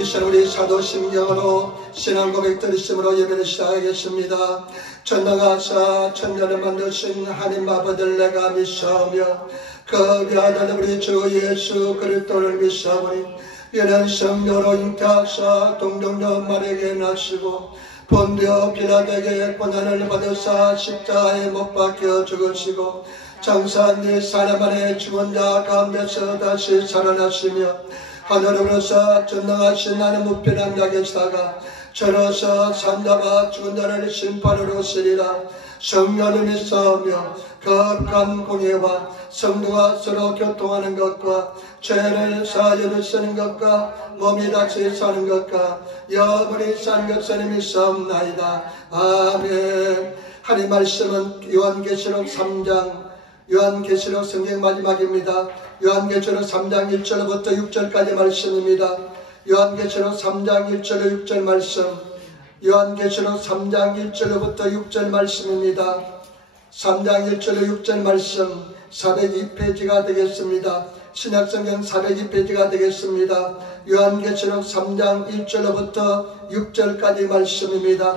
이 시간 우리 사도 심경으로 신앙 고백 들으심으로 예배를 시작하겠습니다. 전능하사 천년을 만드신 하나님 아버지를 내가 믿사오며 그 아들 우리 주 예수 그리스도를 믿사오니 이는 성령으로 잉태하사 동정녀 마리아에게 나시고 본디오 빌라도에게 고난을 받으사 십자가에 못 박혀 죽으시고 장사한 뒤 사람 안에 죽은 자 가운데서 다시 살아나시며 하늘으로서 전능하신 하나님 우편한 자 계시다가 저로서 산자가 죽은 자를 심판으로 쓰리라. 성령을 믿사오며 거룩한 공예와 성도가 서로 교통하는 것과 죄를 사하여 쓰는 것과 몸이 다시 사는 것과 영원히 사는 것을 믿사옵나이다. 아멘. 하나님 말씀은 요한계시록 3장 요한계시록 성경 마지막입니다. 요한계시록 3장 1절부터 6절까지 말씀입니다. 요한계시록 3장 1절 6절 말씀, 요한계시록 3장 1절부터 6절 말씀입니다. 3장 1절 6절 말씀 402페이지가 되겠습니다. 신약성경 402페이지가 되겠습니다. 요한계시록 3장 1절부터 6절까지 말씀입니다.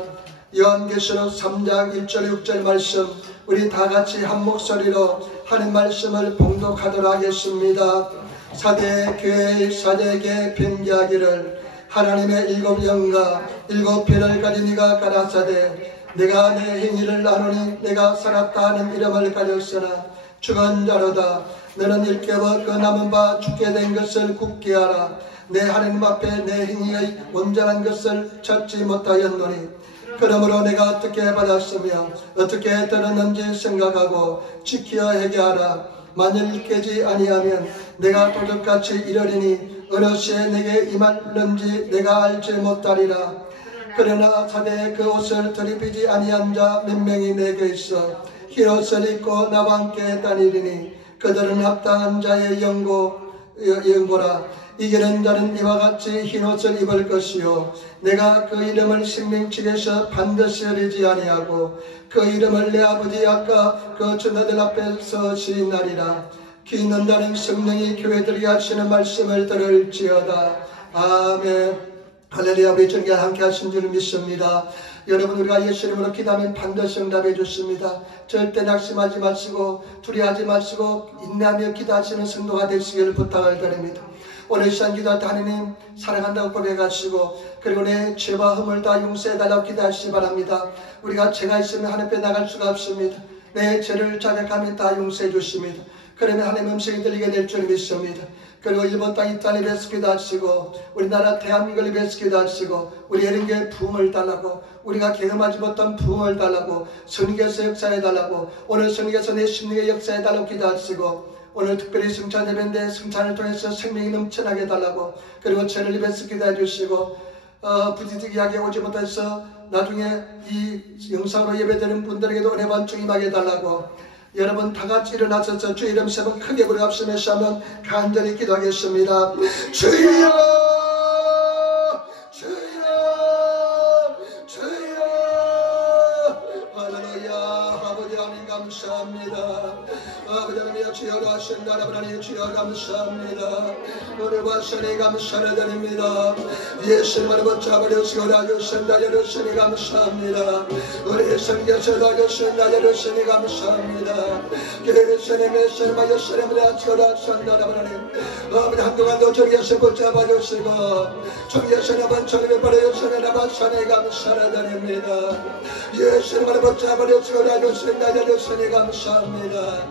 요한계시록 3장 1절 6절 말씀 우리 다같이 한 목소리로 하는 말씀을 봉독하도록 하겠습니다. 사대 교회의 사제에게 편지하기를 하나님의 일곱 영과 일곱 별을 가진 이가 가라사대 내가 내 행위를 아노니 내가 살았다 하는 이름을 가졌으나 죽은 자로다. 너는 일깨워 그 남은 바 죽게 된 것을 굳게 하라. 내 하나님 앞에 내 행위의 온전한 것을 찾지 못하였노니 그러므로 내가 어떻게 받았으며 어떻게 들었는지 생각하고 지키어 회개하라. 만일 깨지 아니하면 내가 도둑같이 이르리니 어느 시에 내게 임할는지 내가 알지 못하리라. 그러나 사대에 그 옷을 드립히지 아니한 자 몇 명이 내게 있어 흰 옷을 입고 나와 함께 다니리니 그들은 합당한 자의 연고라. 이기는 자는 이와 같이 흰 옷을 입을 것이요 내가 그 이름을 생명책에서 반드시 흐리지 아니하고 그 이름을 내 아버지 아까 그 전하들 앞에서 시인하리라. 귀 있는 자는 성령이 교회들에게 하시는 말씀을 들을지어다. 아멘. 할렐루야. 우리 주님과 함께 하신 줄 믿습니다. 여러분 우리가 예수 이름으로 기도하면 반드시 응답해 주십니다. 절대 낙심하지 마시고 두려워하지 마시고 인내하며 기도하시는 성도가 되시기를 부탁을 드립니다. 오늘 시간 기도할 때 하나님 사랑한다고 고백하시고 그리고 내 죄와 허물 다 용서해달라고 기도하시기 바랍니다. 우리가 죄가 있으면 하나님 앞에 나갈 수가 없습니다. 내 죄를 자백하면 다 용서해 주십니다. 그러면 하나님 음성이 들리게 될 줄 믿습니다. 그리고 일본 땅 이탈리 베스 기도하시고 우리나라 대한민국을 베스 기도하시고 우리 에른교회 부흥을 달라고 우리가 경험하지 못한 부흥을 달라고 성령께서 역사해달라고 오늘 성령께서 내 심령의 역사해달라고 기도하시고 오늘 특별히 승찬 예배인데 승찬을 통해서 생명이 넘쳐나게 해달라고 그리고 죄를 입에서 기도해 주시고 부지직하게 오지 못해서 나중에 이 영상으로 예배드리는 분들에게도 은혜 반증 임하게 해달라고 여러분 다같이 일어나셔서 주 이름 세 번 크게 부르갑시면서 한번 간절히 기도하겠습니다. 주여 주여 주여 할렐루야. 아버지 하나님 감사합니다. 아버지 하나님 주여로 하신다. 하나님 주여 감사합니다. 오늘 와서니 감사를 드립니다. 예수님을 붙잡으려 주여라 주신다. 여러분이 감사합니다. 우리 성교서도 하셨습니다. 여러분이 감사합니다. 예수님의 설마 예수님을 주여라 주신다. 하나님 아버지 한동안도 저기에서 붙잡아 주시고 저기에서 나만 저리를 버려주시는 나만산에 감사를 드립니다. 예수님을 붙잡으려 주여라 주신다. 여러분이 감사합니다.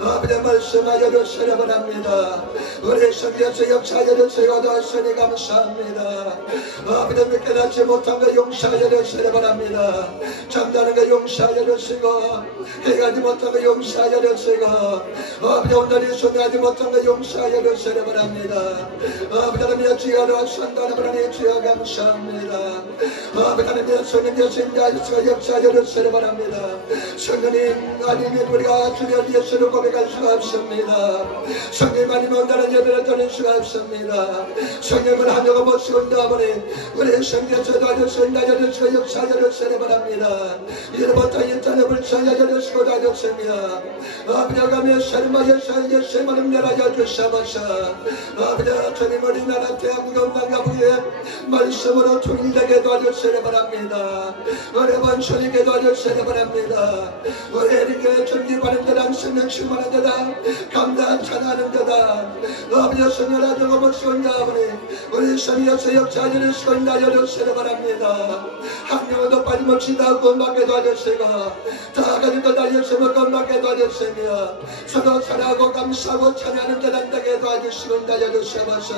아버지 말씀하여 주시려 바랍니다. 우리 성교서 역사하여 주시고 도하시니 감사합니다. 아버지 깨닫지 못한 거 용서하여 주시려 바랍니다. 잠자는 거 용서하여 주시고 해가지 못한 거 용서하여 주시고 아버지 오늘이 소명하지 못한 거 용서하여 주시려 바랍니다. 아버지 하나님의 주여로 하신다. 하나님의 주여 감사합니다. 아버지 하나님의 성령께서 인자하시고 역사하여 주시려 바랍니다. 성령님 아니면 우리가 주님 예수를 고백할 수가 없습니다. 성령 아니면 온다는 예배를 드릴 수가 없습니다. 성령을 하려고 못 쓰는다. 아버지 우리 성경에서 다져서 나져서 역사를 세례 바랍니다. 이로부터 일단의 불쌍하게 시고 다녔습니다. 아버지 가며 설마에서 예수님을 멸하여 주셔서 아버지 주님 우리나라 대한민국 남가부에 말씀으로 통일되게 도와주시기 바랍니다. 우리 번수님께 도와주시기 바랍니다. 우리에게 준비받는 데다 성령 충만한 데다 감당 찬하는 데다 아버지 성령아 주고 목소리나 아버지 우리 성령에서 역사를 시고나 여주시기 바랍니다. 한 명도 빠짐없이 다 구원받게 도와주시고 다 가진 것다 예수님을 구원받게 도와주시며 서로 사랑하고 감사하고 찬양하는 데다 되게 도와주시고 나 여주시옵소서.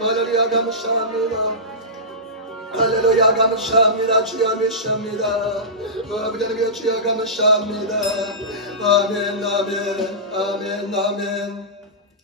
할렐루야 감사합니다. 할렐루야 감사합니다. 주여 믿습니다. 아버지님 주여 감사합니다. 아멘 아멘 아멘 아멘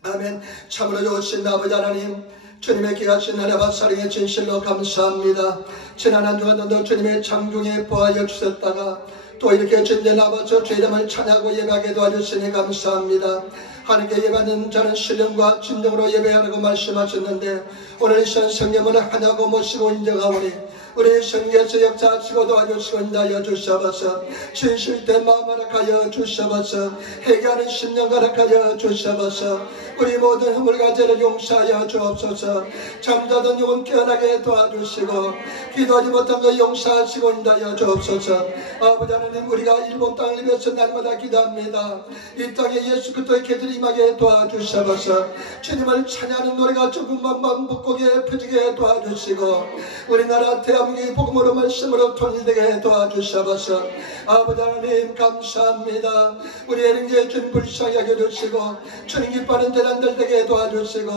아멘. 참으로 좋으신 아버지 하나님 주님의 귀하신 하나님과 사랑의 진실로 감사합니다. 지난 한 주간도 주님의 창중에 보하여 주셨다가 또 이렇게 진대 나와서 주의 이름을 찬양하고 예배하게 도와주시니 감사합니다. 하나님께 예배하는 자는 신령과 진정으로 예배하라고 말씀하셨는데 오늘 이 시간 성령을 하나고 모시고 인정하오니 우리 성령에서 역사하시고 도와주시고 인하여 주셔서 진실된 마음 허락하여 주셔서 회개하는 심령 허락하여 주셔서 우리 모든 허물과 죄를 용서하여 주옵소서. 잠자던 영혼 깨어나게 도와주시고 기도하지 못한 것 용서하시고 인하여 주옵소서. 아버지 하나님 우리가 일본 땅을 위해서 날마다 기도합니다. 이 땅에 예수 그리스도의 계절이 임하게 도와주셔서 주님을 찬양하는 노래가 조금만 만복하게 퍼지게 도와주시고 우리나라 대한민국의 복음으로 말씀으로 통일되게 도와주셔서 아버지 하나님 감사합니다. 우리 애령교회 주님 불쌍하게 해주시고 주님 기뻐하는 재난들 되게 도와주시고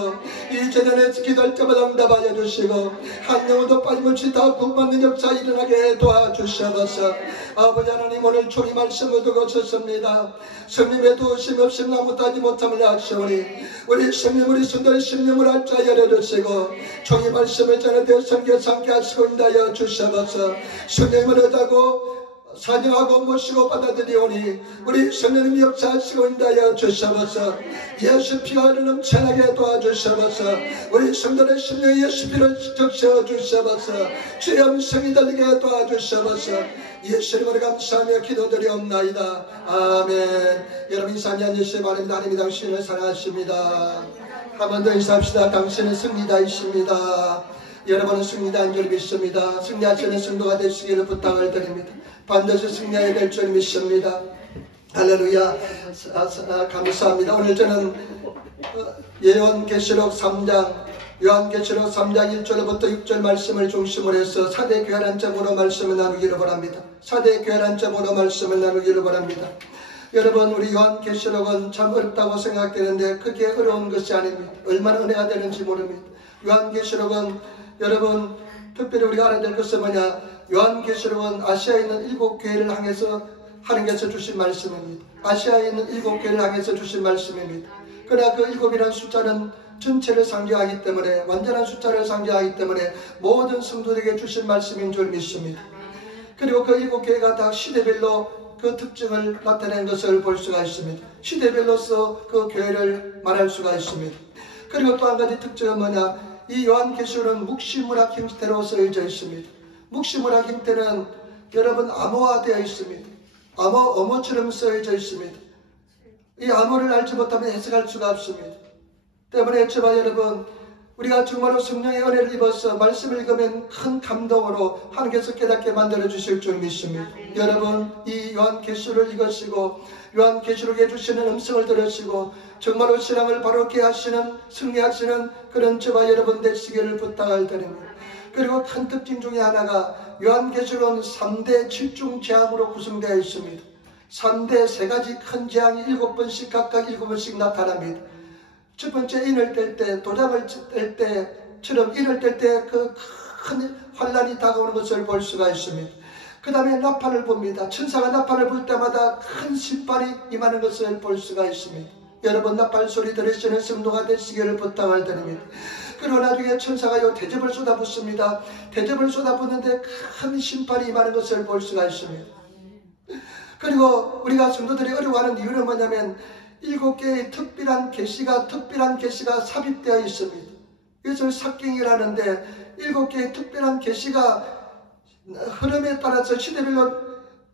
이 재난에 기도할 때마다 응답하여 주시고 한 영혼도 빠짐없이 다 구원받는 역사 일어나게 도와주셔서 아버지 하나님 오늘 종이 말씀을 두고 섰습니다. 성님의 도우심 없으면 아무것도 못함을 아시오니 우리 성님 우리 손들의 심령을 알자 열어주시고 종이 말씀을 전해되어 성교 삼게 하시고 인하여 주셔서 성령을 얻하고 사정하고 모시고 받아들이오니 우리 성령님 역사하시고 인하여 주셔서 예수 피가 넘쳐나게 도와주셔서 우리 성도의 심령에 예수 피를 적셔 주셔서 주의 음성이 들리게 도와주셔서 예수님을 감사하며 기도드리옵나이다. 아멘. 여러분 인사하면 예수의 말입니다. 하나님이 당신을 사랑하십니다. 한 번 더 인사합시다. 당신은 승리자이십니다. 여러분은 승리자인 줄 믿습니다. 승리하시는 성도가 되시기를 부탁을 드립니다. 반드시 승리해야 될 줄 믿습니다. 할렐루야. 감사합니다. 오늘 저는 요한계시록 3장 1절부터 6절 말씀을 중심으로 해서 4대 교회란 점으로 말씀을 나누기를 바랍니다. 4대 교회란 점으로 말씀을 나누기를 바랍니다. 여러분 우리 요한계시록은 참 어렵다고 생각되는데 그게 어려운 것이 아닙니다. 얼마나 은혜가 되는지 모릅니다. 요한계시록은 여러분 특별히 우리가 알아야 될 것은 뭐냐, 요한계시록은 아시아에 있는 7교회를 향해서 하나님께서 주신 말씀입니다. 아시아에 있는 7교회를 향해서 주신 말씀입니다. 그러나 그 7이라는 숫자는 전체를 상징하기 때문에 완전한 숫자를 상징하기 때문에 모든 성도들에게 주신 말씀인 줄 믿습니다. 그리고 그 7교회가 다 시대별로 그 특징을 나타낸 것을 볼 수가 있습니다. 시대별로서 그 교회를 말할 수가 있습니다. 그리고 또 한 가지 특징은 뭐냐, 이 요한계시록은 묵시문학 형태로 쓰여져 있습니다. 묵시문학 형태는 여러분 암호화되어 있습니다. 어모처럼 쓰여져 있습니다. 이 암호를 알지 못하면 해석할 수가 없습니다. 때문에 저와 여러분 우리가 정말로 성령의 은혜를 입어서 말씀을 읽으면 큰 감동으로 하나님께서 깨닫게 만들어 주실 줄 믿습니다. 여러분 이 요한계시록을 읽으시고 요한계시록에 주시는 음성을 들으시고 정말로 신앙을 바르게 하시는 승리하시는 그런 저와 여러분 되시기를 부탁을 드립니다. 그리고 큰 특징 중에 하나가 요한계시록은 3대 7중 재앙으로 구성되어 있습니다. 3대 3가지 큰 재앙이 7번씩 각각 7번씩 나타납니다. 첫 번째 인을 뗄 때, 도장을 뗄 때처럼 인을 뗄 때 그 큰 환란이 다가오는 것을 볼 수가 있습니다. 그 다음에 나팔을 봅니다. 천사가 나팔을 불 때마다 큰 신발이 임하는 것을 볼 수가 있습니다. 여러분 나팔 소리 들으시는 성도가 되시기를 부탁을 드립니다. 그리고 나중에 천사가 요 대접을 쏟아붓습니다. 대접을 쏟아붓는데 큰 신발이 임하는 것을 볼 수가 있습니다. 그리고 우리가 성도들이 어려워하는 이유는 뭐냐면 7개의 특별한 계시가 삽입되어 있습니다. 이것을 삭경이라는데 7개의 특별한 계시가 흐름에 따라서 시대별로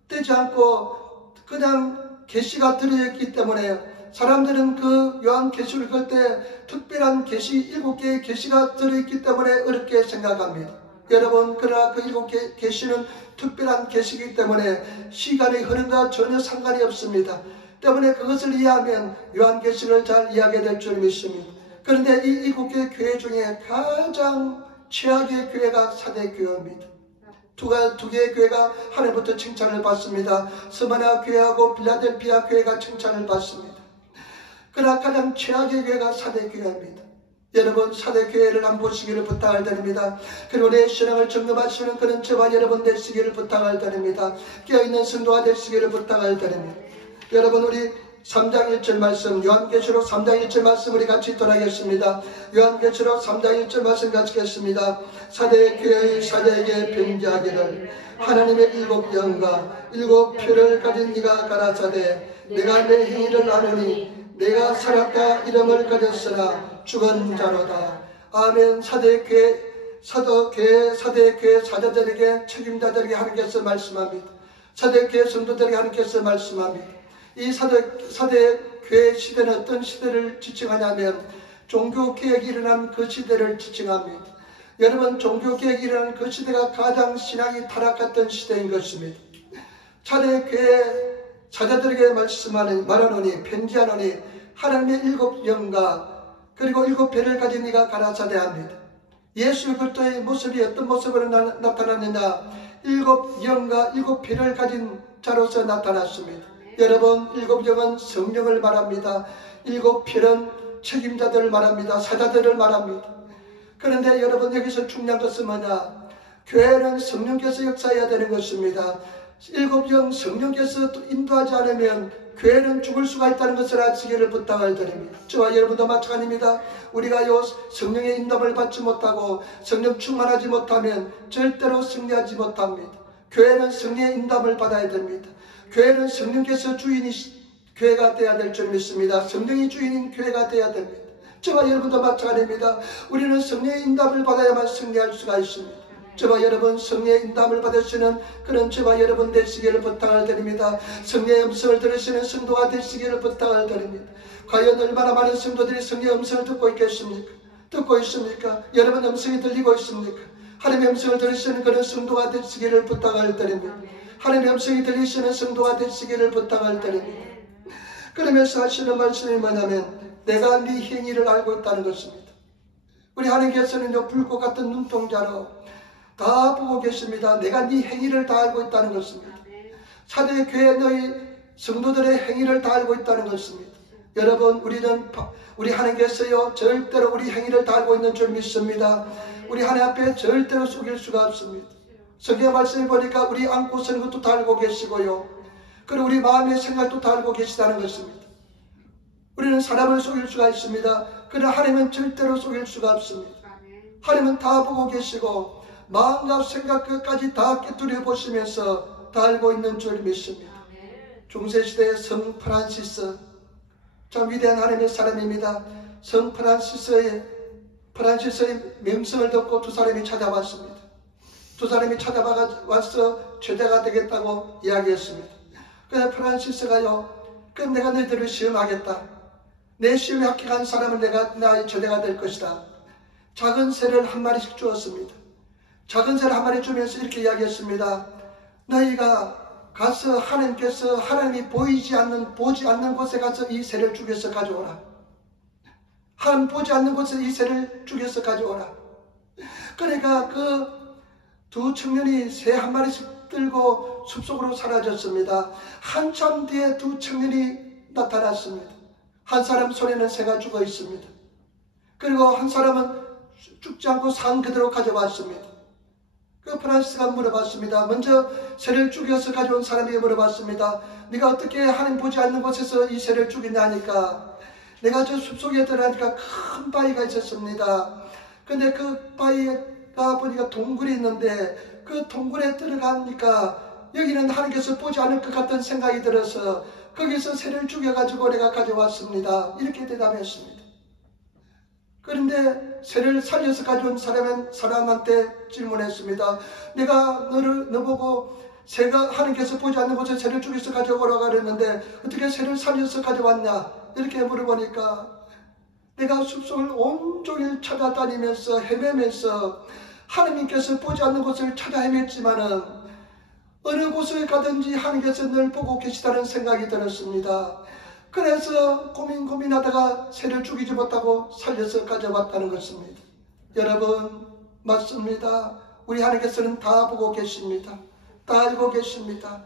되지 않고 그냥 계시가 들어있기 때문에 사람들은 그 요한계시를 읽을 때 특별한 계시 7개의 계시가 들어있기 때문에 어렵게 생각합니다. 여러분, 그러나 그 7개의 계시는 특별한 계시이기 때문에 시간의 흐름과 전혀 상관이 없습니다. 때문에 그것을 이해하면 요한계시를 잘 이해하게 될 줄 믿습니다. 그런데 이 7개의 교회 중에 가장 최악의 교회가 사대교회입니다. 두 개의 교회가 하늘부터 칭찬을 받습니다. 스마나 교회하고 빌라델피아 교회가 칭찬을 받습니다. 그러나 가장 최악의 교회가 사대교회입니다. 여러분, 사대교회를 한번 보시기를 부탁을 드립니다. 그리고 내 신앙을 점검하시는 그런 저와 여러분 되시기를 부탁을 드립니다. 깨어있는 성도가 되시기를 부탁을 드립니다. 여러분, 우리 3장 1절 말씀, 요한계시록 3장 1절 말씀 우리 같이 돌아가겠습니다. 요한계시록 3장 1절 말씀 같이 읽겠습니다. 사대교회의 사대에게 편지하기를 하나님의 7영과 7표를 가진 네가 가라사대 내가 내 행위를 아노니 내가 살았다 이름을 가졌으나 죽은 자로다. 아멘. 사대교회 사자들에게 책임자들에게 하나님께서 말씀합니다. 사대교회 성도들에게 하나님께서 말씀합니다. 이 사대교회 시대는 어떤 시대를 지칭하냐면 종교개혁이 일어난 그 시대를 지칭합니다. 여러분, 종교개혁이 일어난 그 시대가 가장 신앙이 타락했던 시대인 것입니다. 사대교회 사자들에게 말하노니 편지하노니 하나님의 7영과 그리고 7표를 가진 네가 가라사대합니다. 예수 그리스도의 모습이 어떤 모습으로 나타났느냐? 7영과 7표를 가진 자로서 나타났습니다. 여러분, 7영은 성령을 말합니다. 7표는 책임자들을 말합니다. 사자들을 말합니다. 그런데 여러분, 여기서 중요한 것은 뭐냐? 교회는 성령께서 역사해야 되는 것입니다. 7영 성령께서 인도하지 않으면 교회는 죽을 수가 있다는 것을 아시기를 부탁을 드립니다. 저와 여러분도 마찬가지입니다. 우리가 요 성령의 인도를 받지 못하고 성령 충만하지 못하면 절대로 승리하지 못합니다. 교회는 성령의 인도를 받아야 됩니다. 교회는 성령께서 주인이 교회가 되어야 될 줄 믿습니다. 성령이 주인인 교회가 되어야 됩니다. 저와 여러분도 마찬가지입니다. 우리는 성령의 인도를 받아야만 승리할 수가 있습니다. 저와 여러분 성령의 인도함을 받으시는 그런 저와 여러분 되시기를 부탁을 드립니다. 성령의 음성을 들으시는 성도가 되시기를 부탁을 드립니다. 과연 얼마나 많은 성도들이 성령의 음성을 듣고 있겠습니까? 듣고 있습니까? 여러분 음성이 들리고 있습니까? 하나님의 음성을 들으시는 그런 성도가 되시기를 부탁을 드립니다. 하나님의 음성이 들리시는 성도가 되시기를 부탁을 드립니다. 그러면서 하시는 말씀이 뭐냐면 내가 네 행위를 알고 있다는 것입니다. 우리 하나님께서는요 불꽃 같은 눈동자로 다 보고 계십니다. 내가 네 행위를 다 알고 있다는 것입니다. 사대교회 너희 성도들의 행위를 다 알고 있다는 것입니다. 여러분, 우리 하나님께서요 절대로 우리 행위를 다 알고 있는 줄 믿습니다. 우리 하나님 앞에 절대로 속일 수가 없습니다. 성경 말씀을 보니까 우리 안고 서는 것도 다 알고 계시고요. 그리고 우리 마음의 생각도 다 알고 계시다는 것입니다. 우리는 사람을 속일 수가 있습니다. 그러나 하나님은 절대로 속일 수가 없습니다. 하나님은 다 보고 계시고 마음과 생각 끝까지 다 꿰뚫려 보시면서 다 알고 있는 줄 믿습니다. 중세시대의 성 프란시스, 참 위대한 하나님의 사람입니다. 성 프란시스의 명성을 듣고 두 사람이 찾아왔습니다. 두 사람이 찾아와서 제자가 되겠다고 이야기했습니다. 그래서 프란시스가요, 그럼 내가 너희들을 시험하겠다. 내 시험에 합격한 사람은 내가 나의 제자가 될 것이다. 작은 새를 한 마리씩 주었습니다. 작은 새를 한 마리 주면서 이렇게 이야기했습니다. 너희가 가서 하나님이 보지 않는 곳에 가서 이 새를 죽여서 가져오라. 하나님 보지 않는 곳에 이 새를 죽여서 가져오라. 그러니까 그 두 청년이 새 한 마리씩 들고 숲속으로 사라졌습니다. 한참 뒤에 두 청년이 나타났습니다. 한 사람 손에는 새가 죽어 있습니다. 그리고 한 사람은 죽지 않고 산 그대로 가져왔습니다. 그 프란시스가 물어봤습니다. 먼저 새를 죽여서 가져온 사람이 물어봤습니다. 네가 어떻게 하나님 보지 않는 곳에서 이 새를 죽이냐 하니까 내가 저 숲속에 들어가니까 큰 바위가 있었습니다. 근데 그 바위가 보니까 동굴이 있는데 그 동굴에 들어가니까 여기는 하나님께서 보지 않을 것 같은 생각이 들어서 거기서 새를 죽여가지고 내가 가져왔습니다. 이렇게 대답했습니다. 그런데 새를 살려서 가져온 사람한테 질문했습니다. 내가 너보고 새가 하나님께서 보지 않는 곳에 새를 죽여서 가져오라고 그랬는데 어떻게 새를 살려서 가져왔냐? 이렇게 물어보니까 내가 숲속을 온종일 찾아다니면서 헤매면서 하나님께서 보지 않는 곳을 찾아 헤맸지만은 어느 곳을 가든지 하나님께서 늘 보고 계시다는 생각이 들었습니다. 그래서 고민하다가 새를 죽이지 못하고 살려서 가져왔다는 것입니다. 여러분, 맞습니다. 우리 하나님께서는 다 보고 계십니다. 다 알고 계십니다.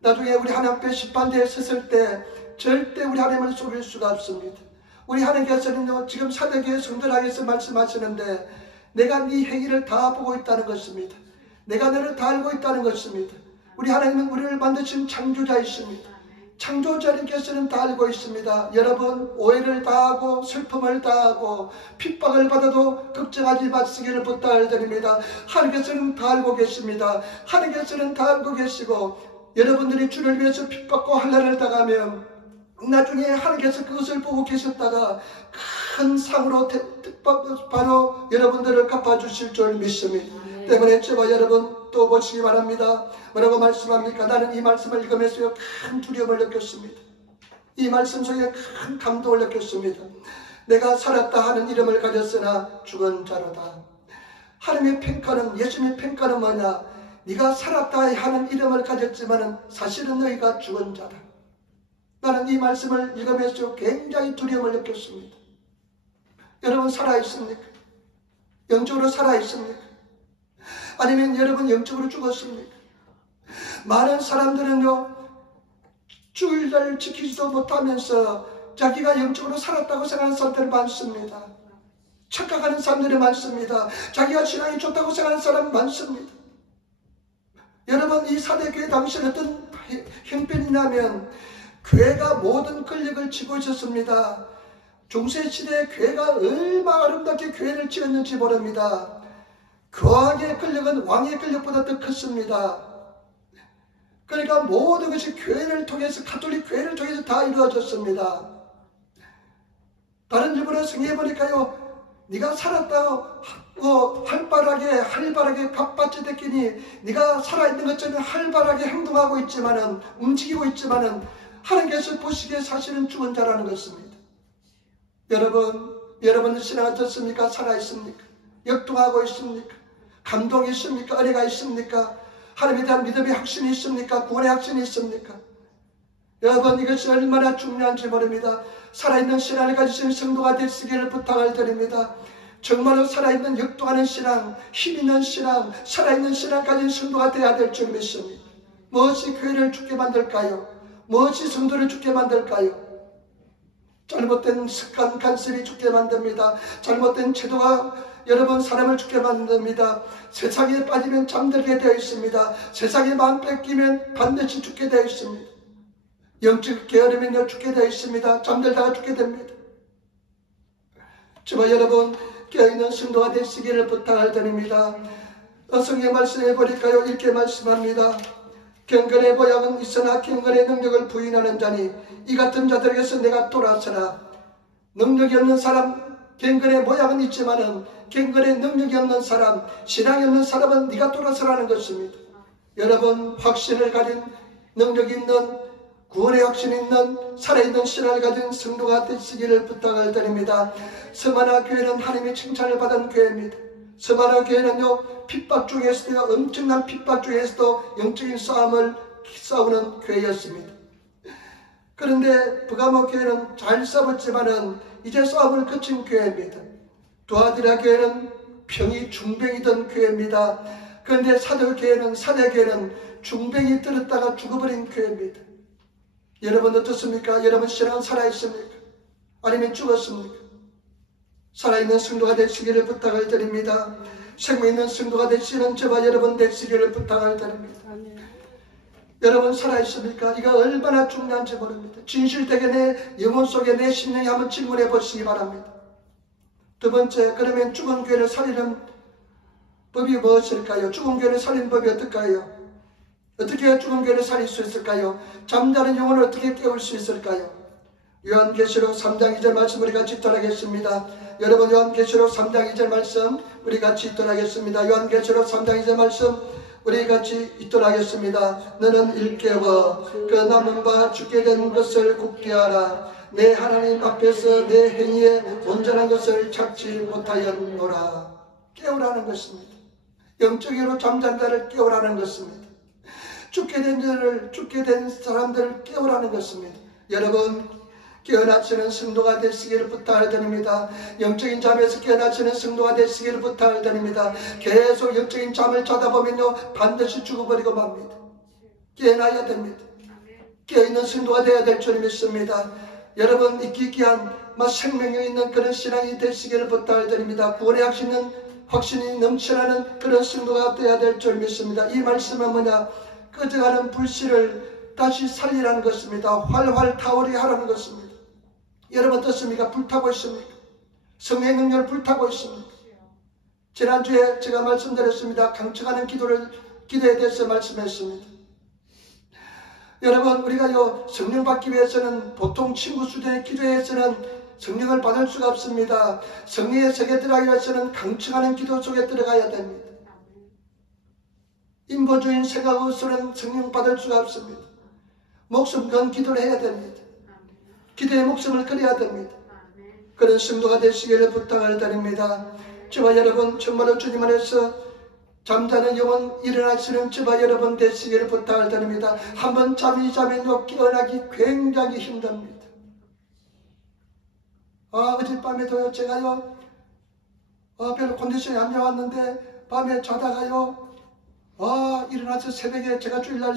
나중에 우리 하나님 앞에 심판대에 섰을 때 절대 우리 하나님을 속일 수가 없습니다. 우리 하나님께서는요, 지금 사대교회 성도들에게서 말씀하시는데 내가 네 행위를 다 보고 있다는 것입니다. 내가 너를 다 알고 있다는 것입니다. 우리 하나님은 우리를 만드신 창조자이십니다. 창조자님께서는 다 알고 있습니다. 여러분, 오해를 다하고 슬픔을 다하고 핍박을 받아도 걱정하지 마시기를 부탁을 드립니다. 하나님께서는 다 알고 계십니다. 하나님께서는 다 알고 계시고 여러분들이 주를 위해서 핍박과 환난을 당하면 나중에 하나님께서 그것을 보고 계셨다가 큰 상으로 바로 여러분들을 갚아주실 줄 믿습니다. 때문에 제발 여러분 또 보시기 바랍니다. 뭐라고 말씀합니까? 나는 이 말씀을 읽으면서 큰 두려움을 느꼈습니다. 이 말씀 속에 큰 감동을 느꼈습니다. 내가 살았다 하는 이름을 가졌으나 죽은 자로다. 하나님의 평가는, 예수님의 평가는 뭐냐? 네가 살았다 하는 이름을 가졌지만 사실은 너희가 죽은 자다. 나는 이 말씀을 읽으면서 굉장히 두려움을 느꼈습니다. 여러분 살아있습니까? 영적으로 살아있습니까? 아니면 여러분 영적으로 죽었습니까? 많은 사람들은요, 주일날 지키지도 못하면서 자기가 영적으로 살았다고 생각하는 사람들이 많습니다. 착각하는 사람들이 많습니다. 자기가 신앙이 좋다고 생각하는 사람이 많습니다. 여러분, 이 사대교회 당시에 어떤 형편이냐면 교회가 모든 권력을 쥐고 있었습니다. 중세시대에 교회가 얼마나 아름답게 교회를 지었는지 모릅니다. 교황의 권력은 왕의 권력보다 더 컸습니다. 그러니까 모든 것이 교회를 통해서, 가톨릭 교회를 통해서 다 이루어졌습니다. 다른 일본에 생각해보니까요, 네가 살았다고 활발하게 갑바치 됐기니 네가 살아있는 것처럼 활발하게 행동하고 있지만은, 움직이고 있지만은 하나님께서 보시기에 사실은 죽은 자라는 것입니다. 여러분 신앙 어떻습니까? 살아있습니까? 역동하고 있습니까? 감동이 있습니까? 은혜가 있습니까? 하나님에 대한 믿음의 확신이 있습니까? 구원의 확신이 있습니까? 여러분, 이것이 얼마나 중요한지 모릅니다. 살아있는 신앙을 가지신 성도가 되시기를 부탁을 드립니다. 정말로 살아있는 역동하는 신앙, 힘있는 신앙, 살아있는 신앙 가진 성도가 되어야 될 줄 믿습니다. 무엇이 교회를 죽게 만들까요? 무엇이 성도를 죽게 만들까요? 잘못된 습관, 간섭이 죽게 만듭니다. 잘못된 태도가 여러분 사람을 죽게 만듭니다. 세상에 빠지면 잠들게 되어 있습니다. 세상에 마음 뺏기면 반드시 죽게 되어 있습니다. 영적 게으르면요 죽게 되어 있습니다. 잠들다가 죽게 됩니다. 저와 여러분 깨어있는 성도가 되시기를 부탁을 드립니다. 성경 말씀해 보니까요 이렇게 말씀합니다. 경건의 모양은 있으나 경건의 능력을 부인하는 자니 이 같은 자들에게서 내가 돌아서라. 능력이 없는 사람, 경건의 모양은 있지만은 경건의 능력이 없는 사람, 신앙이 없는 사람은 네가 돌아서라는 것입니다. 여러분, 확신을 가진, 능력이 있는, 구원의 확신이 있는, 살아있는 신앙을 가진 성도가 되시기를 부탁을 드립니다. 서마나 교회는 하나님의 칭찬을 받은 교회입니다. 서마나 교회는요 핍박 중에서도, 엄청난 핍박 중에서도 영적인 싸움을 싸우는 교회였습니다. 그런데 브가모 교회는 잘 싸웠지만은 이제 싸움을 거친 교회입니다. 두아디라 교회는 병이 중병이던 교회입니다. 그런데 사대교회는 중병이 들었다가 죽어버린 교회입니다. 여러분 어떻습니까? 여러분 신앙은 살아있습니까? 아니면 죽었습니까? 살아있는 성도가 되시기를 부탁을 드립니다. 생명 있는 성도가 되시는 저와 여러분 되시기를 부탁을 드립니다. 여러분 살아있습니까? 이거 얼마나 중요한지 모릅니다. 진실되게 내 영혼 속에 내 심령에 한번 질문해 보시기 바랍니다. 두 번째, 그러면 죽은 교회를 살리는 법이 무엇일까요? 죽은 교회를 살리는 법이 어떨까요? 어떻게 죽은 교회를 살릴 수 있을까요? 잠자는 영혼을 어떻게 깨울 수 있을까요? 요한계시록 3장 2절 말씀 우리 같이 읽도록하겠습니다. 여러분 요한계시록 3장 2절 말씀 우리 같이 읽도록하겠습니다. 요한계시록 3장 2절 말씀 우리 같이 읽도록하겠습니다. 너는 일깨워 그 남은 바 죽게 된 것을 굳게 하라. 내 하나님 앞에서 내 행위에 온전한 것을 찾지 못하였노라. 깨우라는 것입니다. 영적으로 잠잔 자를 깨우라는 것입니다. 죽게 된 사람들을 깨우라는 것입니다. 여러분 깨어나시는 성도가 되시기를 부탁드립니다. 영적인 잠에서 깨어나시는 성도가 되시기를 부탁드립니다. 계속 영적인 잠을 자다 보면요 반드시 죽어버리고 맙니다. 깨어나야 됩니다. 깨어있는 성도가 되어야 될 줄 믿습니다. 여러분 이기기한 생명력 있는 그런 신앙이 되시기를 부탁드립니다. 구원의 확신이 넘쳐나는 그런 성도가 되어야 될 줄 믿습니다. 이 말씀은 뭐냐? 꺼져가는 불씨를 다시 살리라는 것입니다. 활활 타오르게 하라는 것입니다. 여러분 어떻습니까? 불타고 있습니까? 성령의 능력을 불타고 있습니까? 지난주에 제가 말씀드렸습니다. 강청하는 기도에 대해서 말씀했습니다. 여러분 우리가 성령 받기 위해서는 보통 친구 수준의 기도에서는 성령을 받을 수가 없습니다. 성령의 세계에 들어가기 위해서는 강청하는 기도 속에 들어가야 됩니다. 인보주의인 생각 없이는 성령 받을 수가 없습니다. 목숨 건 기도를 해야 됩니다. 기도의 목숨을 걸어야 됩니다. 그런 성도가 되시기를 부탁을 드립니다. 저와 여러분 정말로 주님 안에서 잠자는 영혼 일어나시는 저와 여러분 되시기를 부탁을 드립니다. 한번 잠이 자면요 깨어나기 굉장히 힘듭니다. 어젯밤에도요 제가요 별로 컨디션이 안 좋았는데 밤에 자다가요 일어나서 새벽에 제가 주일날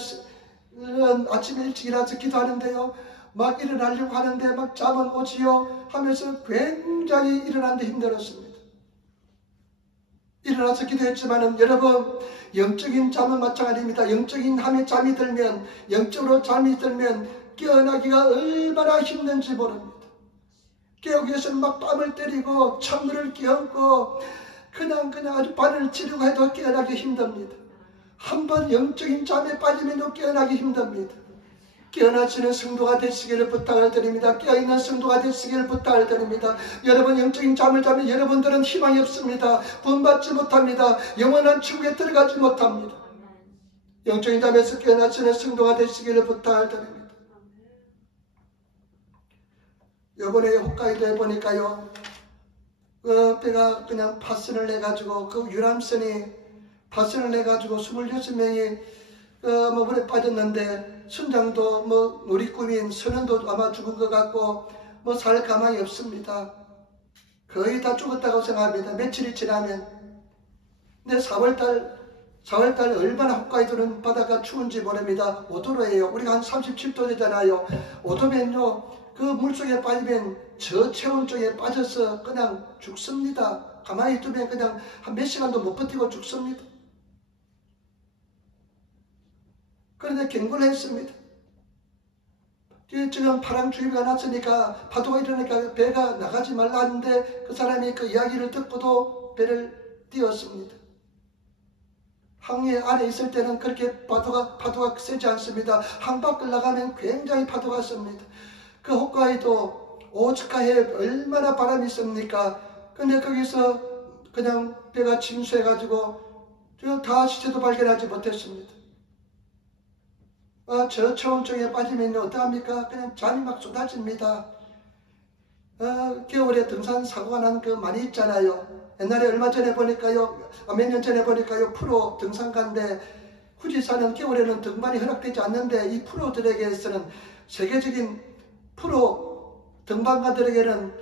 아침에 일찍 일어나서 기도하는데요 막 일어나려고 하는데 막 잠은 오지요 하면서 굉장히 일어나는데 힘들었습니다. 일어나서 기도했지만은 여러분 영적인 잠은 마찬가지입니다. 영적인 잠이 들면 영적으로 잠이 들면 깨어나기가 얼마나 힘든지 모릅니다. 깨우기 위해서는 막 뺨을 때리고 찬물을 끼얹고 그냥 아주 바늘을 치려고 해도 깨어나기 힘듭니다. 한번 영적인 잠에 빠지면 깨어나기 힘듭니다. 깨어나시는 성도가 되시기를 부탁을 드립니다. 깨어있는 성도가 되시기를 부탁을 드립니다. 여러분 영적인 잠을 자면 여러분들은 희망이 없습니다. 구원받지 못합니다. 영원한 천국에 들어가지 못합니다. 영적인 잠에서 깨어나시는 성도가 되시기를 부탁을 드립니다. 이번에 홋카이도에 보니까요 배가 그냥 파선을 내가지고 그 유람선이 파선을 내가지고 26명이 물에 빠졌는데 선장도 놀이꾼인 선원도 아마 죽은 것 같고 살 가망이 없습니다. 거의 다 죽었다고 생각합니다. 며칠이 지나면. 근데 4월달 얼마나 홋카이도는 바다가 추운지 모릅니다. 5도로예요. 우리가 한 37도 되잖아요. 5도면요 그 물속에 빠지면 저체온 쪽에 빠져서 그냥 죽습니다. 가만히 두면 그냥 한 몇 시간도 못 버티고 죽습니다. 그런데 경고를 했습니다. 지금 파랑주의가 났으니까 파도가 일어나니까 배가 나가지 말라 하는데 그 사람이 그 이야기를 듣고도 배를 띄웠습니다. 항해 안에 있을 때는 그렇게 파도가 세지 않습니다. 항 밖을 나가면 굉장히 파도가 셉니다. 그 홋카이도 오츠카해 얼마나 바람이 셉니까? 근데 거기서 그냥 배가 침수해가지고 다 시체도 발견하지 못했습니다. 저 초원쪽에 빠지면 어떡합니까? 그냥 잠이 막 쏟아집니다. 겨울에 등산 사고가 난 거 많이 있잖아요. 옛날에 얼마 전에 보니까요, 몇 년 전에 보니까요, 프로 등산가인데 후지산은 겨울에는 등반이 허락되지 않는데 이 프로들에게서는 세계적인 프로 등반가들에게는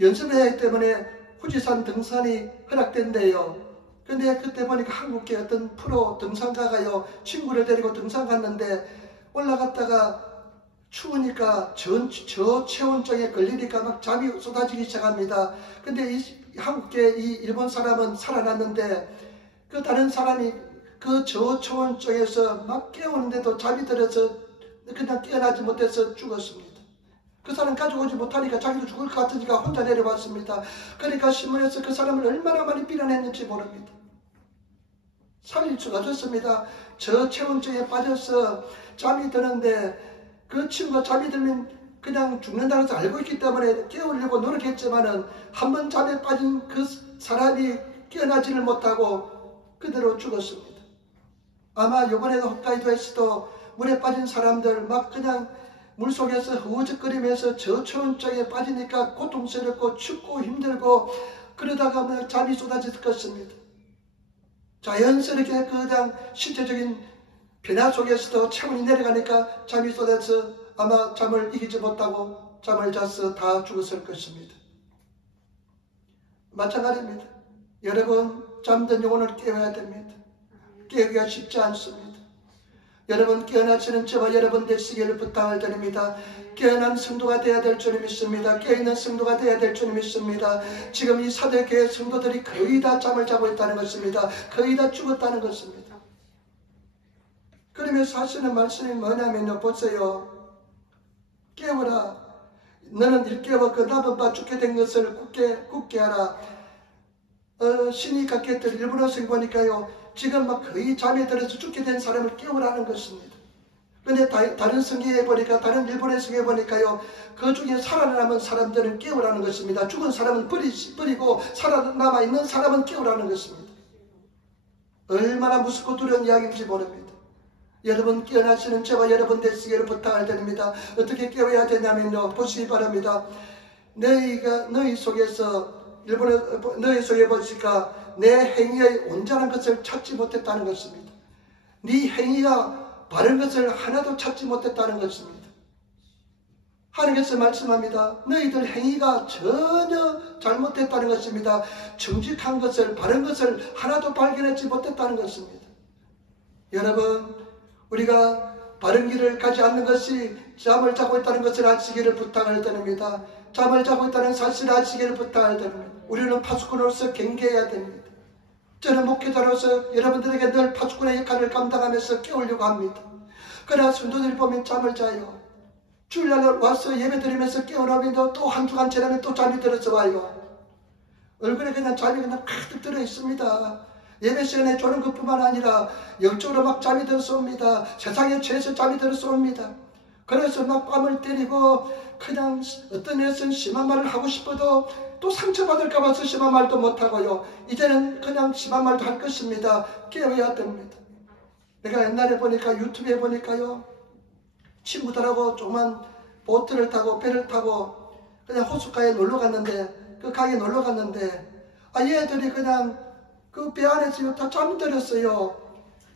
연습해야 하기 때문에 후지산 등산이 허락된대요. 근데 그때 보니까 한국계 어떤 프로 등산가가요 친구를 데리고 등산 갔는데 올라갔다가 추우니까 저체온증에 걸리니까 막 잠이 쏟아지기 시작합니다. 근데 이 한국계 이 일본 사람은 살아났는데 그 다른 사람이 그 저체온증에서 막 깨우는데도 잠이 들어서 그냥 깨어나지 못해서 죽었습니다. 그 사람 가져오지 못하니까 자기도 죽을 것 같으니까 혼자 내려왔습니다. 그러니까 신문에서 그 사람을 얼마나 많이 비난했는지 모릅니다. 살릴 수가 없었습니다. 저체온증에 빠져서 잠이 드는데 그 친구가 잠이 들면 그냥 죽는다고 해서 알고 있기 때문에 깨우려고 노력했지만은 한번 잠에 빠진 그 사람이 깨어나지를 못하고 그대로 죽었습니다. 아마 이번에도 홋카이도에서도 물에 빠진 사람들 막 그냥 물속에서 허우적거리면서 저초원증에 빠지니까 고통스럽고 춥고 힘들고 그러다가 막 잠이 쏟아질 것입니다. 자연스럽게 그냥 신체적인 변화 속에서도 체온이 내려가니까 잠이 쏟아져서 아마 잠을 이기지 못하고 잠을 자서 다 죽었을 것입니다. 마찬가지입니다. 여러분 잠든 영혼을 깨워야 됩니다. 깨우기가 쉽지 않습니다. 여러분 깨어나시는 저와 여러분 되시기를 부탁을 드립니다. 깨어난 성도가 되어야 될 줄 믿습니다. 깨어있는 성도가 되어야 될 줄 믿습니다. 지금 이 사대교회 성도들이 거의 다 잠을 자고 있다는 것입니다. 거의 다 죽었다는 것입니다. 그러면서 하시는 말씀이 뭐냐면요. 보세요. 깨워라. 너는 일깨워 그 남은 바 죽게 된 것을 굳게 하라. 신이 갖겠들 일본어서 보니까요. 지금 막 거의 잠에 들어서 죽게 된 사람을 깨우라는 것입니다. 근데 다른 성경에 보니까, 다른 일본의 성경에 보니까요, 그 중에 살아남은 사람들은 깨우라는 것입니다. 죽은 사람은 버리고 살아남아 있는 사람은 깨우라는 것입니다. 얼마나 무섭고 두려운 이야기인지 모릅니다. 여러분 깨어나시는 저와 여러분 되시기를 부탁을 드립니다. 어떻게 깨워야 되냐면요, 보시기 바랍니다. 너희 속에서 너희 속에 보시니까 내 행위의 온전한 것을 찾지 못했다는 것입니다. 네 행위가 바른 것을 하나도 찾지 못했다는 것입니다. 하나님께서 말씀합니다. 너희들 행위가 전혀 잘못했다는 것입니다. 정직한 것을, 바른 것을 하나도 발견하지 못했다는 것입니다. 여러분, 우리가 바른 길을 가지 않는 것이 잠을 자고 있다는 것을 아시기를 부탁을 드립니다. 잠을 자고 있다는 사실을 아시기를 부탁을 드립니다. 우리는 파수꾼으로서 경계해야 됩니다. 저는 목회자로서 여러분들에게 늘 파수꾼의 역할을 감당하면서 깨우려고 합니다. 그러나 성도들이 보면 잠을 자요. 주일날 와서 예배드리면서 깨어나면 또 한 주간 지나면 또 잠이 들어서 와요. 얼굴에 그냥 잠이 그냥 가득 들어 있습니다. 예배 시간에 조는 것뿐만 아니라 영적으로 막 잠이 들어서 옵니다. 세상에 죄에서 잠이 들어서 옵니다. 그래서 막 뺨을 때리고 그냥 어떤 애는 심한 말을 하고 싶어도 또 상처받을까 봐서 심한 말도 못하고요. 이제는 그냥 심한 말도 할 것입니다. 깨워야 됩니다. 내가 옛날에 보니까 유튜브에 보니까요. 친구들하고 조그만 보트를 타고 배를 타고 그냥 호숫가에 놀러 갔는데 그 강에 놀러 갔는데 얘들이 그냥 그 배 안에서 다 잠이 들었어요.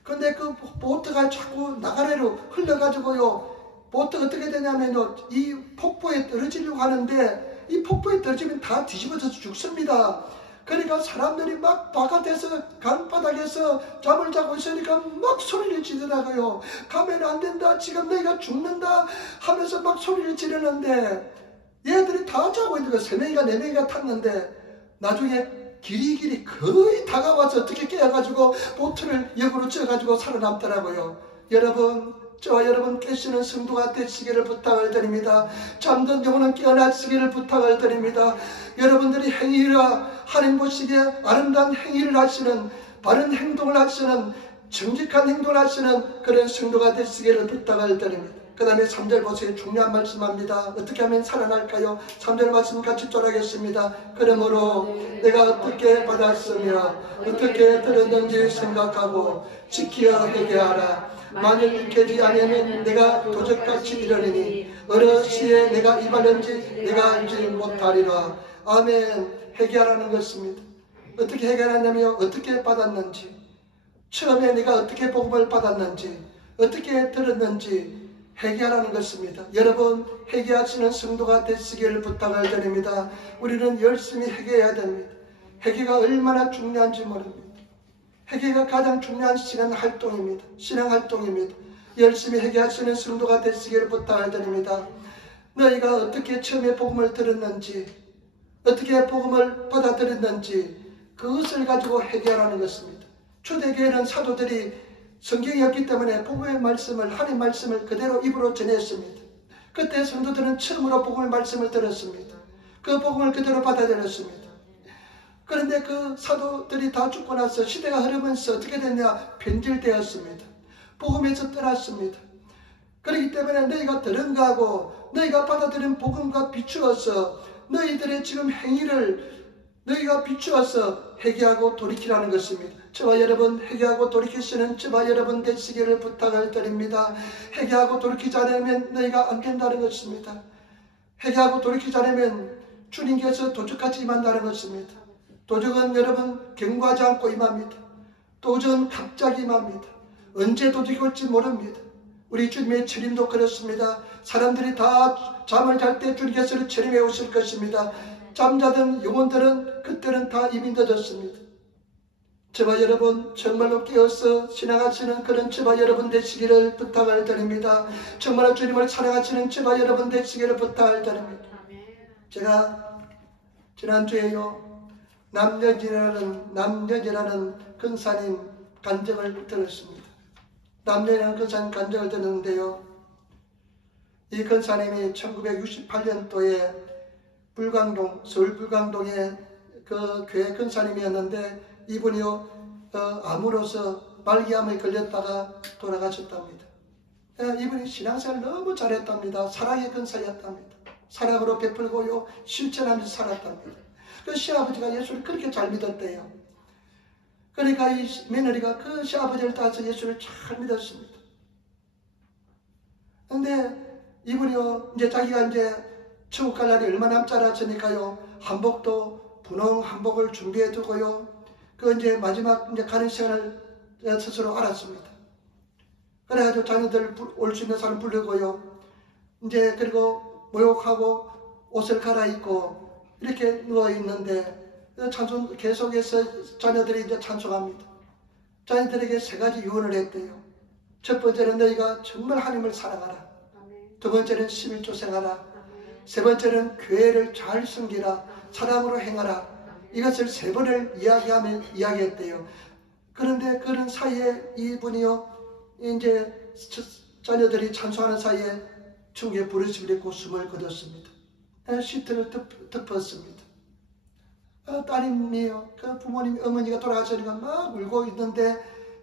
근데 그 보트가 자꾸 나가래로 흘러가지고요. 보트가 어떻게 되냐면요. 이 폭포에 떨어지려고 하는데 이 폭포에 떨어지면 다 뒤집어져서 죽습니다. 그러니까 사람들이 막 바깥에서 강바닥에서 잠을 자고 있으니까 막 소리를 지르다가요. 가면 안 된다. 지금 너희가 죽는다 하면서 막 소리를 지르는데 얘들이 다 자고 있는 거예요. 3명인가 4명인가 탔는데 나중에 길이 거의 다가와서 어떻게 깨어가지고 보트를 역으로 쪄가지고 살아남더라고요. 여러분, 저와 여러분 깨시는 성도가 되시기를 부탁을 드립니다. 잠든 영혼은 깨어나시기를 부탁을 드립니다. 여러분들이 행위라 하나님 보시기에 아름다운 행위를 하시는, 바른 행동을 하시는, 정직한 행동을 하시는 그런 성도가 되시기를 부탁을 드립니다. 그 다음에 3절 보세요. 중요한 말씀합니다. 어떻게 하면 살아날까요? 3절 말씀 같이 쫄하겠습니다. 그러므로 내가 어떻게 받았으며 어떻게 들었는지 생각하고 지키어 회개하라. 만일 익히지 않으면 내가 도적같이 이르리니 어느 시에 내가 입하는지 내가 알지 못하리라. 아멘. 회개하라는 것입니다. 어떻게 회개하냐면 어떻게 받았는지, 처음에 내가 어떻게 복음을 받았는지, 어떻게 들었는지 회개하라는 것입니다. 여러분, 회개하시는 성도가 되시기를 부탁을 드립니다. 우리는 열심히 회개해야 됩니다. 회개가 얼마나 중요한지 모릅니다. 회개가 가장 중요한 신앙활동입니다. 신앙활동입니다. 열심히 회개하시는 성도가 되시기를 부탁을 드립니다. 너희가 어떻게 처음에 복음을 들었는지, 어떻게 복음을 받아들였는지 그것을 가지고 회개하라는 것입니다. 초대교회는 사도들이 성경이었기 때문에 복음의 말씀을, 하나님의 말씀을 그대로 입으로 전했습니다. 그때 성도들은 처음으로 복음의 말씀을 들었습니다. 그 복음을 그대로 받아들였습니다. 그런데 그 사도들이 다 죽고 나서 시대가 흐르면서 어떻게 됐냐? 변질되었습니다. 복음에서 떠났습니다. 그렇기 때문에 너희가 들은 거하고 너희가 받아들인 복음과 비추어서 너희들의 지금 행위를 너희가 비추어서 회개하고 돌이키라는 것입니다. 저와 여러분 회개하고 돌이키시는 저와 여러분 되시기를 부탁을 드립니다. 회개하고 돌이키지 않으면 너희가 안 된다는 것입니다. 회개하고 돌이키지 않으면 주님께서 도적같이 임한다는 것입니다. 도적은 여러분 경고하지 않고 임합니다. 도적은 갑자기 임합니다. 언제 도적이 올지 모릅니다. 우리 주님의 재림도 그렇습니다. 사람들이 다 잠을 잘 때 주님께서 재림해 오실 것입니다. 잠자던 영혼들은 그때는 다 이미 늦었습니다. 저와 여러분 정말로 깨어서 신앙하시는 그런 저와 여러분 되시기를 부탁을 드립니다. 정말로 주님을 사랑하시는 저와 여러분 되시기를 부탁을 드립니다. 제가 지난주에요 남년이라는 근사님 간증을 들었습니다. 남년이라는 근사님 간증을 듣는데요, 이 근사님이 1968년도에 불광동, 서울 불광동의 그 교회 근사님이었는데 이분이요 암으로서 말기암에 걸렸다가 돌아가셨답니다. 이분이 신앙생활 너무 잘했답니다. 사랑의 근사였답니다. 사랑으로 베풀고요 실천하면서 살았답니다. 그 시아버지가 예수를 그렇게 잘 믿었대요. 그러니까 이 며느리가 그 시아버지를 따라서 예수를 잘 믿었습니다. 근데 이분이요 이제 자기가 이제 천국 갈 날이 얼마 남지 않았으니까요 한복도 분홍 한복을 준비해 두고요 그 이제 마지막 이제 가는 시간을 스스로 알았습니다. 그래가지고 자녀들 올 수 있는 사람 부르고요 이제 그리고 모욕하고 옷을 갈아입고 이렇게 누워 있는데 찬송 계속해서 자녀들이 이제 찬송합니다. 자녀들에게 세 가지 유언을 했대요. 첫 번째는 너희가 정말 하나님을 사랑하라. 두 번째는 11조 생하라. 세 번째는 교회를 잘 섬기라. 사랑으로 행하라. 이것을 세 번을 이야기했대요. 그런데 그런 사이에 이분이요 이제 자녀들이 찬송하는 사이에 중에 부르심을 듣고 숨을 거뒀습니다. 시트를 덮었습니다. 따님이요 그 부모님 어머니가 돌아가시니까 막 울고 있는데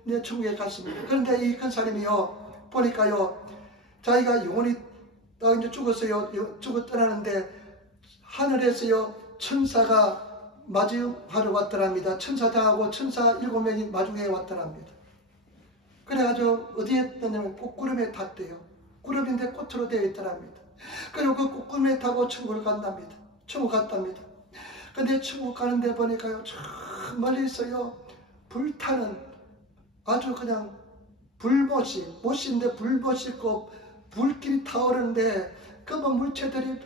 이제 천국에 갔습니다. 그런데 이 근사님이요 보니까요 자기가 영혼이 이제 죽어 떠나는데 하늘에서요 천사가 마주하러 왔더랍니다. 천사당하고 천사 7명이 마중해 왔더랍니다. 그래가지고 어디에 떴냐면 꽃구름에 탔대요. 구름인데 꽃으로 되어 있더랍니다. 그리고 그 꽃구름에 타고 천국을 간답니다. 천국 갔답니다. 근데 천국 가는데 보니까요 저 멀리서요 불타는 아주 그냥 불못이 못인데 불못이 있고 불길이 타오르는데 그 뭐 물체들이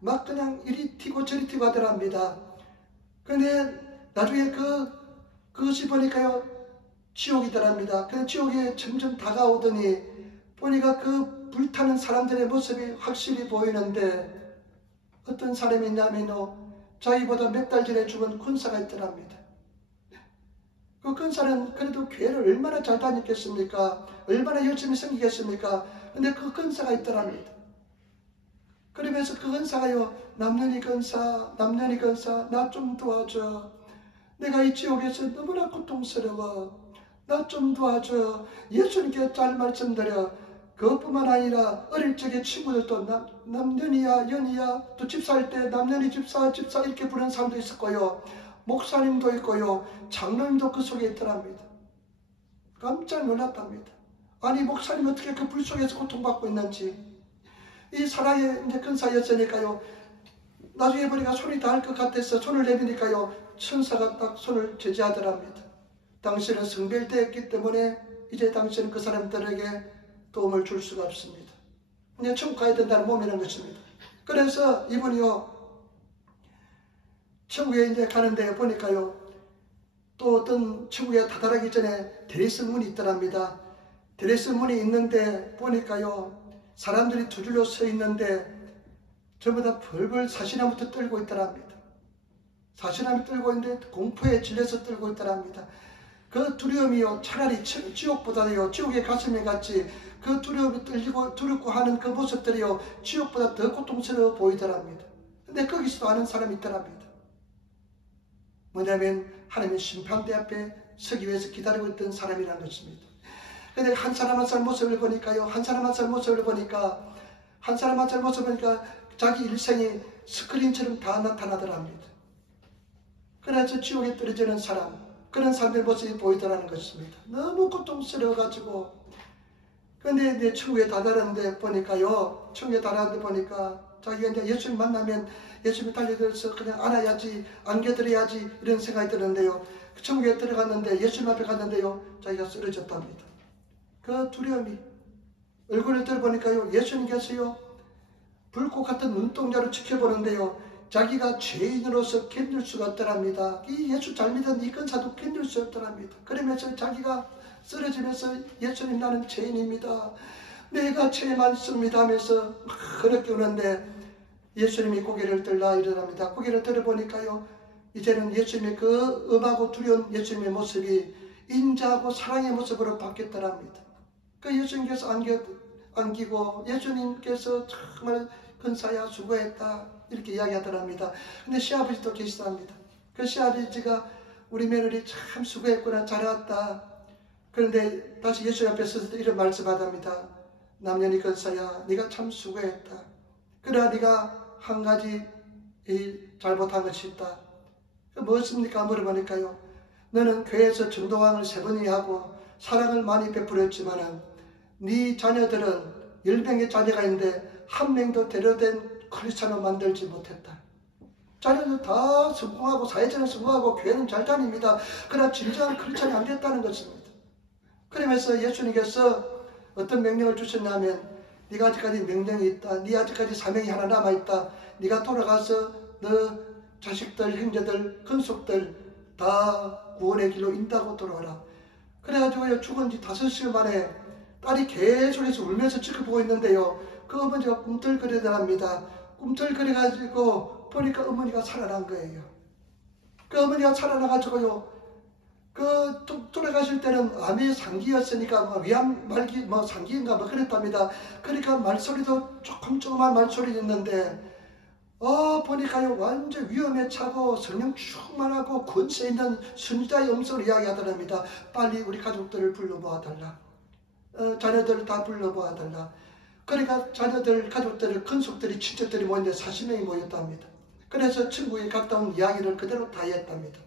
막 그냥 이리 튀고 저리 튀고 하더랍니다. 근데 나중에 그것이 보니까요 지옥이더랍니다. 근데 지옥에 점점 다가오더니 보니까 그 불타는 사람들의 모습이 확실히 보이는데 어떤 사람이 있냐면요 자기보다 몇 달 전에 죽은 군사가 있더랍니다. 그 근사는 그래도 교회를 얼마나 잘 다녔겠습니까? 얼마나 열심히 섬기겠습니까? 근데 그 근사가 있더랍니다. 그러면서 그 근사가요 남년이 근사 나 좀 도와줘. 내가 이 지옥에서 너무나 고통스러워. 나 좀 도와줘. 예수님께 잘 말씀드려. 그것뿐만 아니라 어릴 적에 친구들도 남년이야 연이야 또 집사할 때 남년이 집사 이렇게 부르는 사람도 있었고요. 목사님도 있고요. 장로님도 그 속에 있더랍니다. 깜짝 놀랐답니다. 아니 목사님 어떻게 그 불 속에서 고통받고 있는지. 이 사랑의 이제 근사였으니까요. 나중에 보니까 손이 닿을 것 같아서 손을 내미니까요. 천사가 딱 손을 제지하더랍니다. 당신은 성별되었기 때문에 이제 당신은 그 사람들에게 도움을 줄 수가 없습니다. 이제 천국 가야 된다는 몸이라는 것입니다. 그래서 이분이요. 천국에 이제 가는데 보니까요. 또 어떤 천국에 다다르기 전에 대리석문이 있더랍니다. 대리석문이 있는데 보니까요. 사람들이 두 줄로 서 있는데 전부 다 벌벌 사시나무부터 떨고 있더랍니다. 사시나무 떨고 있는데 공포에 질려서 떨고 있더랍니다. 그 두려움이요 차라리 지옥보다요 지옥의 가슴에 같이 그 두려움이 두렵고 하는 그 모습들이요 지옥보다 더 고통스러워 보이더랍니다. 근데 거기서도 아는 사람이 있더랍니다. 뭐냐면 하나님의 심판대 앞에 서기 위해서 기다리고 있던 사람이라는 것입니다. 근데 한 사람 한 사람 모습을 보니까요 한 사람 한 사람 모습을 보니까 한 사람 한 사람 모습 보니까 자기 일생이 스크린처럼 다 나타나더랍니다. 그래서 지옥에 떨어지는 사람, 그런 사람들 모습이 보이더라는 것입니다. 너무 고통스러워가지고. 근데 이제 천국에 다다르는데 보니까요, 천국에 다다르는데 보니까 자기가 이제 예수님 만나면 예수님 달려들어서 그냥 안아야지, 안겨드려야지 이런 생각이 드는데요. 천국에 들어갔는데 예수님 앞에 갔는데요, 자기가 쓰러졌답니다. 그 두려움이 얼굴을 들어보니까요, 예수님께서요 불꽃 같은 눈동자로 지켜보는데요, 자기가 죄인으로서 견딜 수가 없더랍니다. 이 예수 잘 믿은 이 근사도 견딜 수 없더랍니다. 그러면서 자기가 쓰러지면서 예수님 나는 죄인입니다. 내가 죄 많습니다 하면서 그렇게 우는데 예수님이 고개를 들라 이러랍니다. 고개를 들어보니까요, 이제는 예수님의 그 음하고 두려운 예수님의 모습이 인자하고 사랑의 모습으로 바뀌었더랍니다. 그 예수님께서 안기고 예수님께서 정말 근사야 수고했다 이렇게 이야기하더랍니다. 근데 시아버지도 계시답니다. 그 시아버지가 우리 며느리 참 수고했구나, 잘해왔다. 그런데 다시 예수님 앞에 서서 이런 말씀하답니다. 남년이 근사야, 네가 참 수고했다. 그러나 네가 한 가지 잘못한 것이 있다. 무엇입니까? 물어보니까요, 너는 교회에서 전도왕을 3번이나 하고 사랑을 많이 베풀었지만은 네 자녀들은 10명의 자녀가 있는데 한 명도 대로된 크리스찬으로 만들지 못했다. 자녀들 다 성공하고 사회적으로 성공하고 교회는 잘 다닙니다. 그러나 진정한 크리스찬이 안 됐다는 것입니다. 그러면서 예수님께서 어떤 명령을 주셨냐면, 네가 아직까지 명령이 있다. 네 아직까지 사명이 하나 남아있다. 네가 돌아가서 너 자식들, 형제들, 근속들 다 구원의 길로 인도하고 돌아오라. 그래가지고 죽은 지 5시간 만에 딸이 계속해서 울면서 지켜보고 있는데요, 그 어머니가 꿈틀거리더랍니다. 꿈틀거려가지고 보니까 어머니가 살아난 거예요. 그 어머니가 살아나가지고요, 그 돌아가실 때는 암의 상기였으니까 위암 말기 상기인가 그랬답니다. 그러니까 말소리도 조금만 말소리였는데 보니까요 완전 위험에 차고 성령 충만하고 권세 있는 순자의 음성을 이야기하더랍니다. 빨리 우리 가족들을 불러모아달라. 자녀들을 다 불러모아달라. 그러니까 자녀들, 가족들, 근속들이, 친척들이 모였는데 40명이 모였답니다. 그래서 천국에 갔다 온 이야기를 그대로 다 했답니다.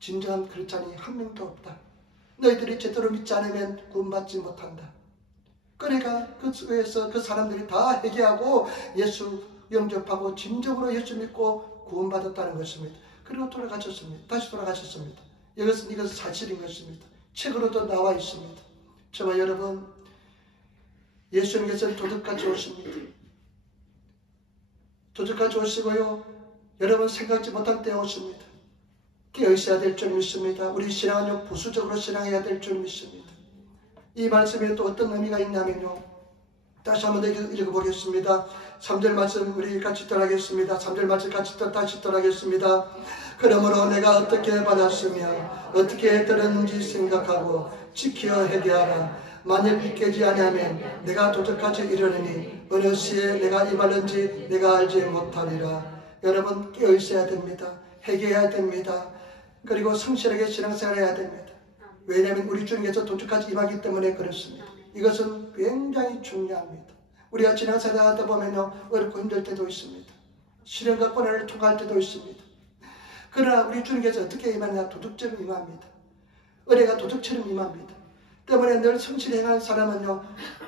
진정한 크리스찬이 한 명도 없다. 너희들이 제대로 믿지 않으면 구원받지 못한다. 그러니까 그 속에서 그 사람들이 다 회개하고 예수 영접하고 진정으로 예수 믿고 구원받았다는 것입니다. 그리고 돌아가셨습니다. 다시 돌아가셨습니다. 이것은 사실인 것입니다. 책으로도 나와 있습니다. 저와 여러분, 예수님께서는 도둑같이 오십니다. 도둑같이 오시고요, 여러분 생각지 못한 때에 오십니다. 깨어있어야 될 줄 믿습니다. 우리 신앙은요, 부수적으로 신앙해야 될 줄 믿습니다. 이 말씀에 또 어떤 의미가 있냐면요, 다시 한번 읽어보겠습니다. 3절 말씀 우리 같이 떠나겠습니다. 3절 말씀 같이 다시 떠나겠습니다. 그러므로 내가 어떻게 받았으며 어떻게 들었는지 생각하고 지켜 회개하라. 만일 깨지 아니하면 내가 도적같이 이르느니 어느 시에 내가 임하는지 내가 알지 못하리라. 여러분 깨어있어야 됩니다. 회개해야 됩니다. 그리고 성실하게 신앙생활해야 됩니다. 왜냐하면 우리 주님께서 도적같이 임하기 때문에 그렇습니다. 이것은 굉장히 중요합니다. 우리가 신앙생활하다 보면요, 어렵고 힘들 때도 있습니다. 시련과 고난을 통과할 때도 있습니다. 그러나 우리 주님께서 어떻게 임하느냐? 도둑처럼 임합니다. 은혜가 도둑처럼 임합니다. 때문에 늘 성실히 행하는 사람은요,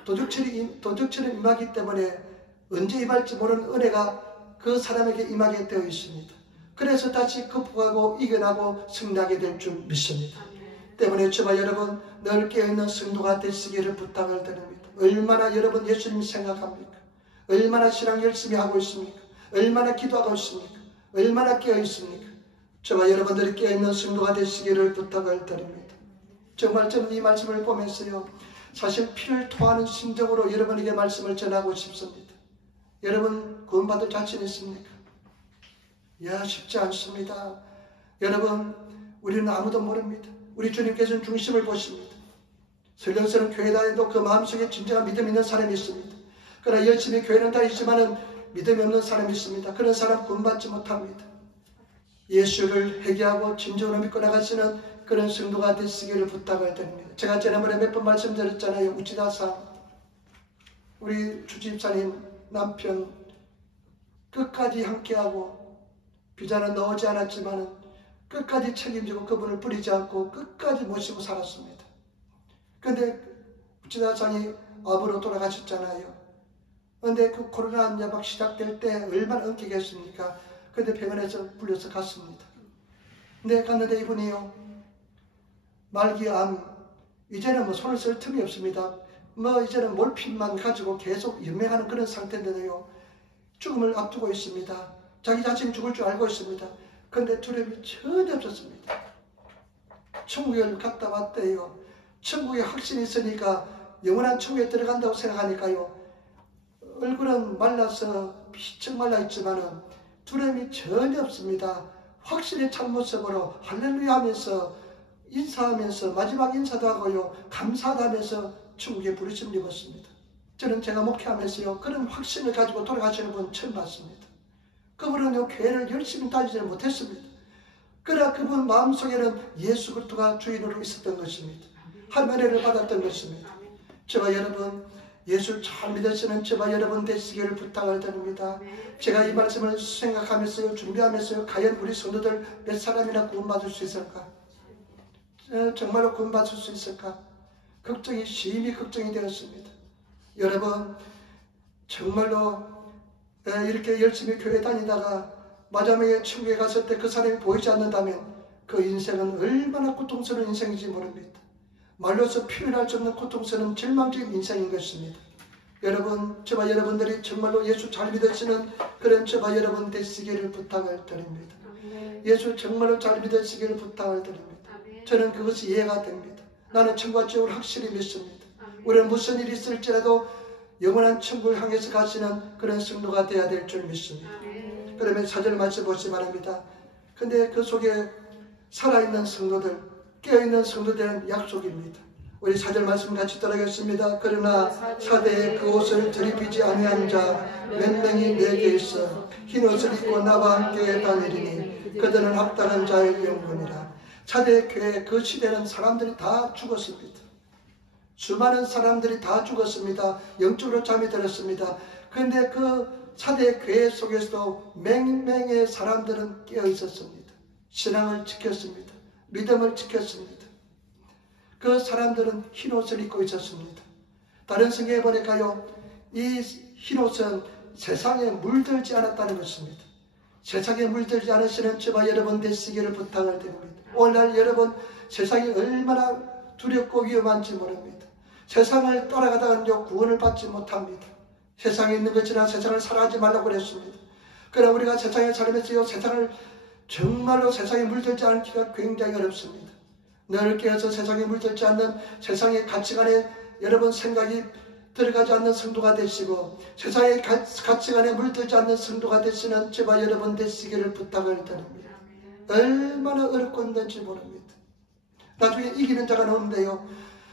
도둑처럼 임하기 때문에 언제 임할지 모르는 은혜가 그 사람에게 임하게 되어 있습니다. 그래서 다시 극복하고 이겨나고 승리하게 될 줄 믿습니다. 때문에 저와 여러분 늘 깨어있는 성도가 되시기를 부탁을 드립니다. 얼마나 여러분 예수님 생각합니까? 얼마나 신앙 열심히 하고 있습니까? 얼마나 기도하고 있습니까? 얼마나 깨어있습니까? 저와 여러분들이 깨어있는 성도가 되시기를 부탁을 드립니다. 정말 저는 이 말씀을 보면서요, 사실 피를 토하는 심정으로 여러분에게 말씀을 전하고 싶습니다. 여러분 구원받을 자신 있습니까? 쉽지 않습니다. 여러분, 우리는 아무도 모릅니다. 우리 주님께서는 중심을 보십니다. 설령스러운 교회 다니도 그 마음속에 진정한 믿음 있는 사람이 있습니다. 그러나 열심히 교회는 다니지만은 믿음이 없는 사람이 있습니다. 그런 사람 구원받지 못합니다. 예수를 회개하고 진정으로 믿고 나가시는 그런 성도가 되시기를 부탁을 드립니다. 제가 지난번에 몇 번 말씀드렸잖아요. 우찌다사 우리 주집사님 남편 끝까지 함께하고 비자는 넣지 않았지만 끝까지 책임지고 그분을 버리지 않고 끝까지 모시고 살았습니다. 그런데 부치다상이 암으로 돌아가셨잖아요. 그런데 그 코로나 이제 막 시작될 때 얼마나 엄격했습니까? 그런데 병원에서 불려서 갔습니다. 근데 갔는데 이분이요, 말기암, 이제는 뭐 손을 쓸 틈이 없습니다. 뭐 이제는 몰핀만 가지고 계속 연명하는 그런 상태인데요, 죽음을 앞두고 있습니다. 자기 자신이 죽을 줄 알고 있습니다. 그런데 두려움이 전혀 없었습니다. 천국에 갔다 왔대요. 천국에 확신이 있으니까 영원한 천국에 들어간다고 생각하니까요, 얼굴은 말라서 피쩍 말라있지만 두려움이 전혀 없습니다. 확실히 참모습으로 할렐루야 하면서 인사하면서 마지막 인사도 하고요, 감사도 하면서 천국에 부르심을 입었습니다. 저는 제가 목회하면서요, 그런 확신을 가지고 돌아가시는 분 처음 봤습니다. 그분은요, 교회를 열심히 다니지는 못했습니다. 그러나 그분 마음속에는 예수 그리스도가 주인으로 있었던 것입니다. 하늘을 받았던 것입니다. 저와 여러분, 예수를 잘 믿으시는 저와 여러분 되시기를 부탁을 드립니다. 제가 이 말씀을 생각하면서요, 준비하면서요, 과연 우리 성도들 몇 사람이나 구원받을 수 있을까? 정말로 구원받을 수 있을까? 걱정이 심히 걱정이 되었습니다. 여러분, 정말로 이렇게 열심히 교회 다니다가 마지막에 천국에 갔을 때 그 사람이 보이지 않는다면 그 인생은 얼마나 고통스러운 인생인지 모릅니다. 말로서 표현할 수 없는 고통스러운 절망적인 인생인 것입니다. 여러분, 저와 여러분들이 정말로 예수 잘 믿으시는 그런 저와 여러분 되시기를 부탁을 드립니다. 예수 정말로 잘 믿으시기를 부탁을 드립니다. 저는 그것이 이해가 됩니다. 나는 천국과 지옥을 확실히 믿습니다. 우리는 무슨 일이 있을지라도 영원한 천국을 향해서 가시는 그런 성도가 되어야 될 줄 믿습니다. 그러면 4절 말씀 보시기 바랍니다. 근데 그 속에 살아있는 성도들, 깨어있는 성도들은 약속입니다. 우리 4절 말씀 같이 따라하겠습니다. 그러나 사대에 그 옷을 들이비지 아니한 자 몇 명이 내게 있어 흰 옷을 입고 나와 함께 다니리니 그들은 합당한 자의 영혼이라. 사대 교회 그 시대는 사람들이 다 죽었습니다. 수많은 사람들이 다 죽었습니다. 영적으로 잠이 들었습니다. 그런데 그 사대 교회 속에서도 맹맹의 사람들은 깨어 있었습니다. 신앙을 지켰습니다. 믿음을 지켰습니다. 그 사람들은 흰옷을 입고 있었습니다. 다른 성경에 보니까요, 이 흰옷은 세상에 물들지 않았다는 것입니다. 세상에 물들지 않으시는 저와 여러분 되시기를 부탁을 드립니다. 오늘날 여러분, 세상이 얼마나 두렵고 위험한지 모릅니다. 세상을 따라가다가는요, 구원을 받지 못합니다. 세상에 있는 것이나 세상을 살아가지 말라고 그랬습니다. 그러나 우리가 세상에 살면서요, 세상을 정말로 세상에 물들지 않기가 굉장히 어렵습니다. 넓게 해서 세상에 물들지 않는 세상의 가치관에 여러분 생각이 들어가지 않는 성도가 되시고 세상의 가치관에 물들지 않는 성도가 되시는 저와 여러분 되시기를 부탁을 드립니다. 얼마나 어렵고 힘든지 모릅니다. 나중에 이기는 자가 나오는데요,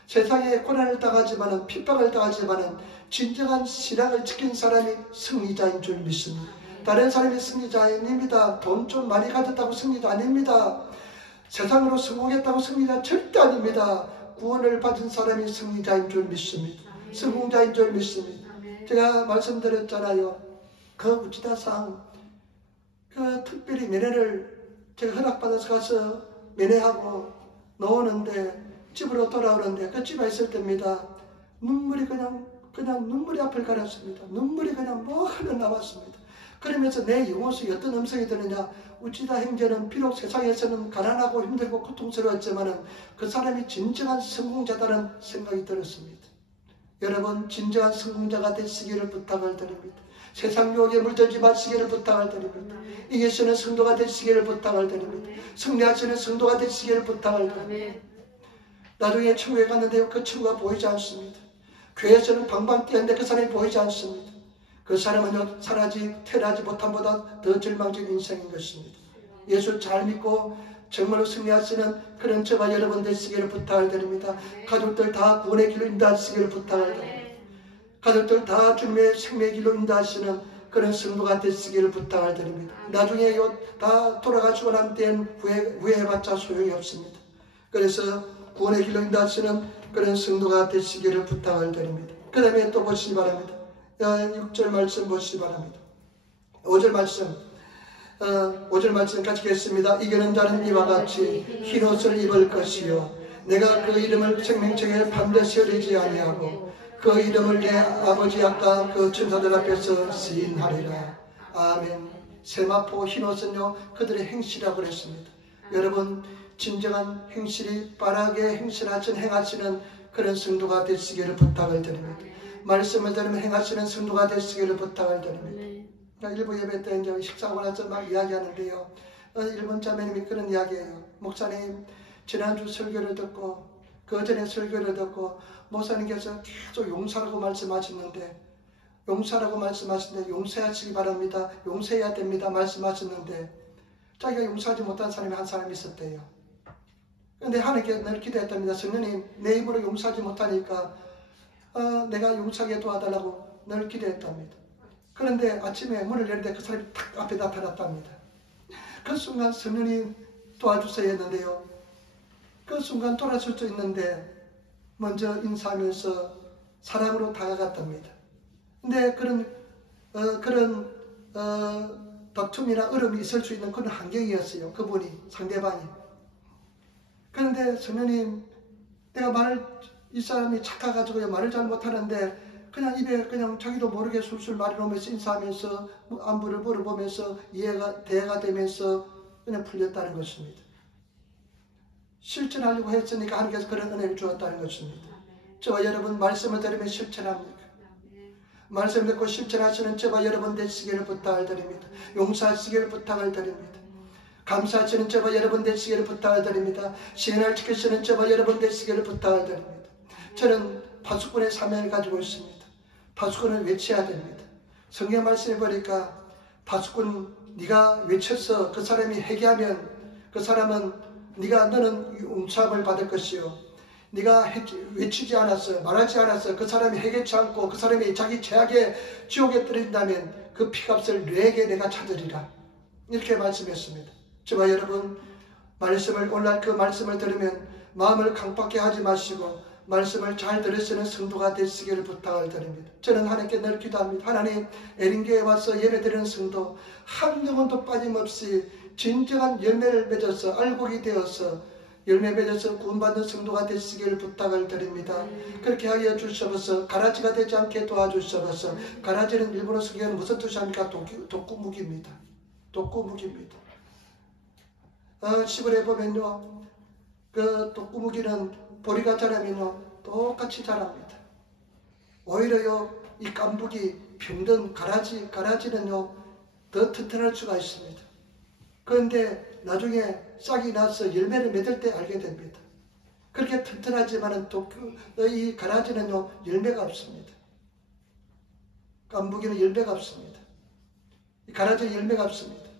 세상에 고난을 당하지만은 핍박을 당하지만은 진정한 신앙을 지킨 사람이 승리자인 줄 믿습니다. 다른 사람이 승리자 아닙니다. 돈 좀 많이 가졌다고 승리자 아닙니다. 세상으로 성공했다고 승리자 절대 아닙니다. 구원을 받은 사람이 승리자인 줄 믿습니다. 성공자인 줄 믿습니다. 제가 말씀드렸잖아요. 그 우치다상 그 특별히 면회를 제가 허락받아서 가서 면회하고 나오는데 집으로 돌아오는데 그 집에 있을 때입니다. 눈물이 그냥 눈물이 앞을 가렸습니다. 눈물이 그냥 뭐 흘러나왔습니다. 그러면서 내 영혼속에 어떤 음성이 드느냐, 우치다 형제는 비록 세상에서는 가난하고 힘들고 고통스러웠지만 그 사람이 진정한 성공자다는 생각이 들었습니다. 여러분, 진정한 성공자가 되시기를 부탁을 드립니다. 세상 유혹에 물들지 마시기를 부탁을 드립니다. 이기시는 성도가 되시기를 부탁을 드립니다. 승리하시는 성도가 되시기를 부탁을 드립니다. 나중에 천국에 갔는데요, 그 친구가 보이지 않습니다. 교회에서는 방방 뛰었는데 그 사람이 보이지 않습니다. 그 사람은요, 태어나지 못함보다 더 절망적인 인생인 것입니다. 예수 잘 믿고 정말로 승리하시는 그런 저와 여러분 되시기를 부탁을 드립니다. 가족들 다 구원의 길로 인도하시기를 부탁을 드립니다. 가족들 다 주님의 생명의 길로 인도하시는 그런 성도가 되시기를 부탁을 드립니다. 나중에 다 돌아가시고 난 때엔 후회해봤자 소용이 없습니다. 그래서 구원의 길로 인도하시는 그런 성도가 되시기를 부탁을 드립니다. 그 다음에 또 보시기 바랍니다. 6절 말씀 보시기 바랍니다. 5절 말씀 같이 읽겠습니다. 이기는 자는 이와 같이 흰옷을 입을 것이요 내가 그 이름을 생명책에 반드시 흐리지 아니하고 그 이름을 내 아버지 아까 그 천사들 앞에서 시인하리라. 아멘. 세마포 흰옷은요 그들의 행실이라고 그랬습니다. 여러분 진정한 행실이 빠르게 행하시는 그런 성도가 되시기를 부탁을 드립니다. 말씀을 들으면 행하시는 성도가 되시기를 부탁을 드립니다. 일부 예배 때 이제 식사하고 나서 막 이야기하는데요. 일본 자매님이 그런 이야기예요. 목사님 지난주 설교를 듣고 그 어전에 설교를 듣고 목사님께서 계속 용서라고 말씀하셨는데 용서하시기 바랍니다. 용서해야 됩니다. 말씀하셨는데 자기가 용서하지 못한 사람이 한 사람이 있었대요. 그런데 하나님께 늘 기도했답니다. 성령님 내 입으로 용서하지 못하니까 내가 용서하게 도와달라고 늘 기도했답니다. 그런데 아침에 문을 열는데 그 사람이 탁 앞에 나타났답니다. 그 순간 성령님 도와주세요 했는데요. 그 순간 돌아설 수 있는데 먼저 인사하면서 사랑으로 다가갔답니다. 근데 그런 다툼이나 어려움이 있을 수 있는 그런 환경이었어요. 그분이 상대방이. 그런데 성령님 내가 이 사람이 착해가지고 말을 잘 못하는데 그냥 입에 그냥 자기도 모르게 술술 말이 나오면서 인사하면서 안부를 물어보면서 대화가 되면서 그냥 풀렸다는 것입니다. 실천하려고 했으니까 하나님께서 그런 은혜를 주었다는 것입니다. 저와 여러분 말씀을 들으면 실천합니까? 말씀 듣고 실천하시는 저와 여러분 되시기를 부탁을 드립니다. 용서하시기를 부탁을 드립니다. 감사하시는 저와 여러분 되시기를 부탁을 드립니다. 시행을 지키시는 저와 여러분 되시기를 부탁을 드립니다. 저는 파수꾼의 사명을 가지고 있습니다. 파수꾼을 외쳐야 됩니다. 성경 말씀에 보니까 파수꾼 네가 외쳐서 그 사람이 회개하면 그 사람은 너는 용서함을 받을 것이요 네가 외치지 않았어 말하지 않았어 그 사람이 회개치 않고 그 사람이 자기 죄악의 지옥에 떨어진다면 그 피값을 너에게 내가 찾으리라. 이렇게 말씀했습니다. 저와 여러분 오늘 그 말씀을 들으면 마음을 강박해 하지 마시고 말씀을 잘 들으시는 성도가 되시기를 부탁을 드립니다. 저는 하나님께 늘 기도합니다. 하나님 에린교에 와서 예배드리는 성도 한 영혼도 빠짐없이 진정한 열매를 맺어서 알곡이 되어서 열매 맺어서 구원받는 성도가 되시기를 부탁을 드립니다. 그렇게 하여 주시옵소서. 가라지가 되지 않게 도와주시옵소서. 가라지는 일본어 성경은 무슨 뜻입니까? 독구묵입니다. 독구묵입니다. 시골에 보면요 그 독구묵이는 보리가 자라면요 똑같이 자랍니다. 오히려요 이 깐북이 병든 가라지는요 더 튼튼할 수가 있습니다. 그런데 나중에 싹이 나서 열매를 맺을 때 알게 됩니다. 그렇게 튼튼하지만은 이 가라지는요 열매가 없습니다. 깐북이는 열매가 없습니다. 이 가라지는 열매가 없습니다.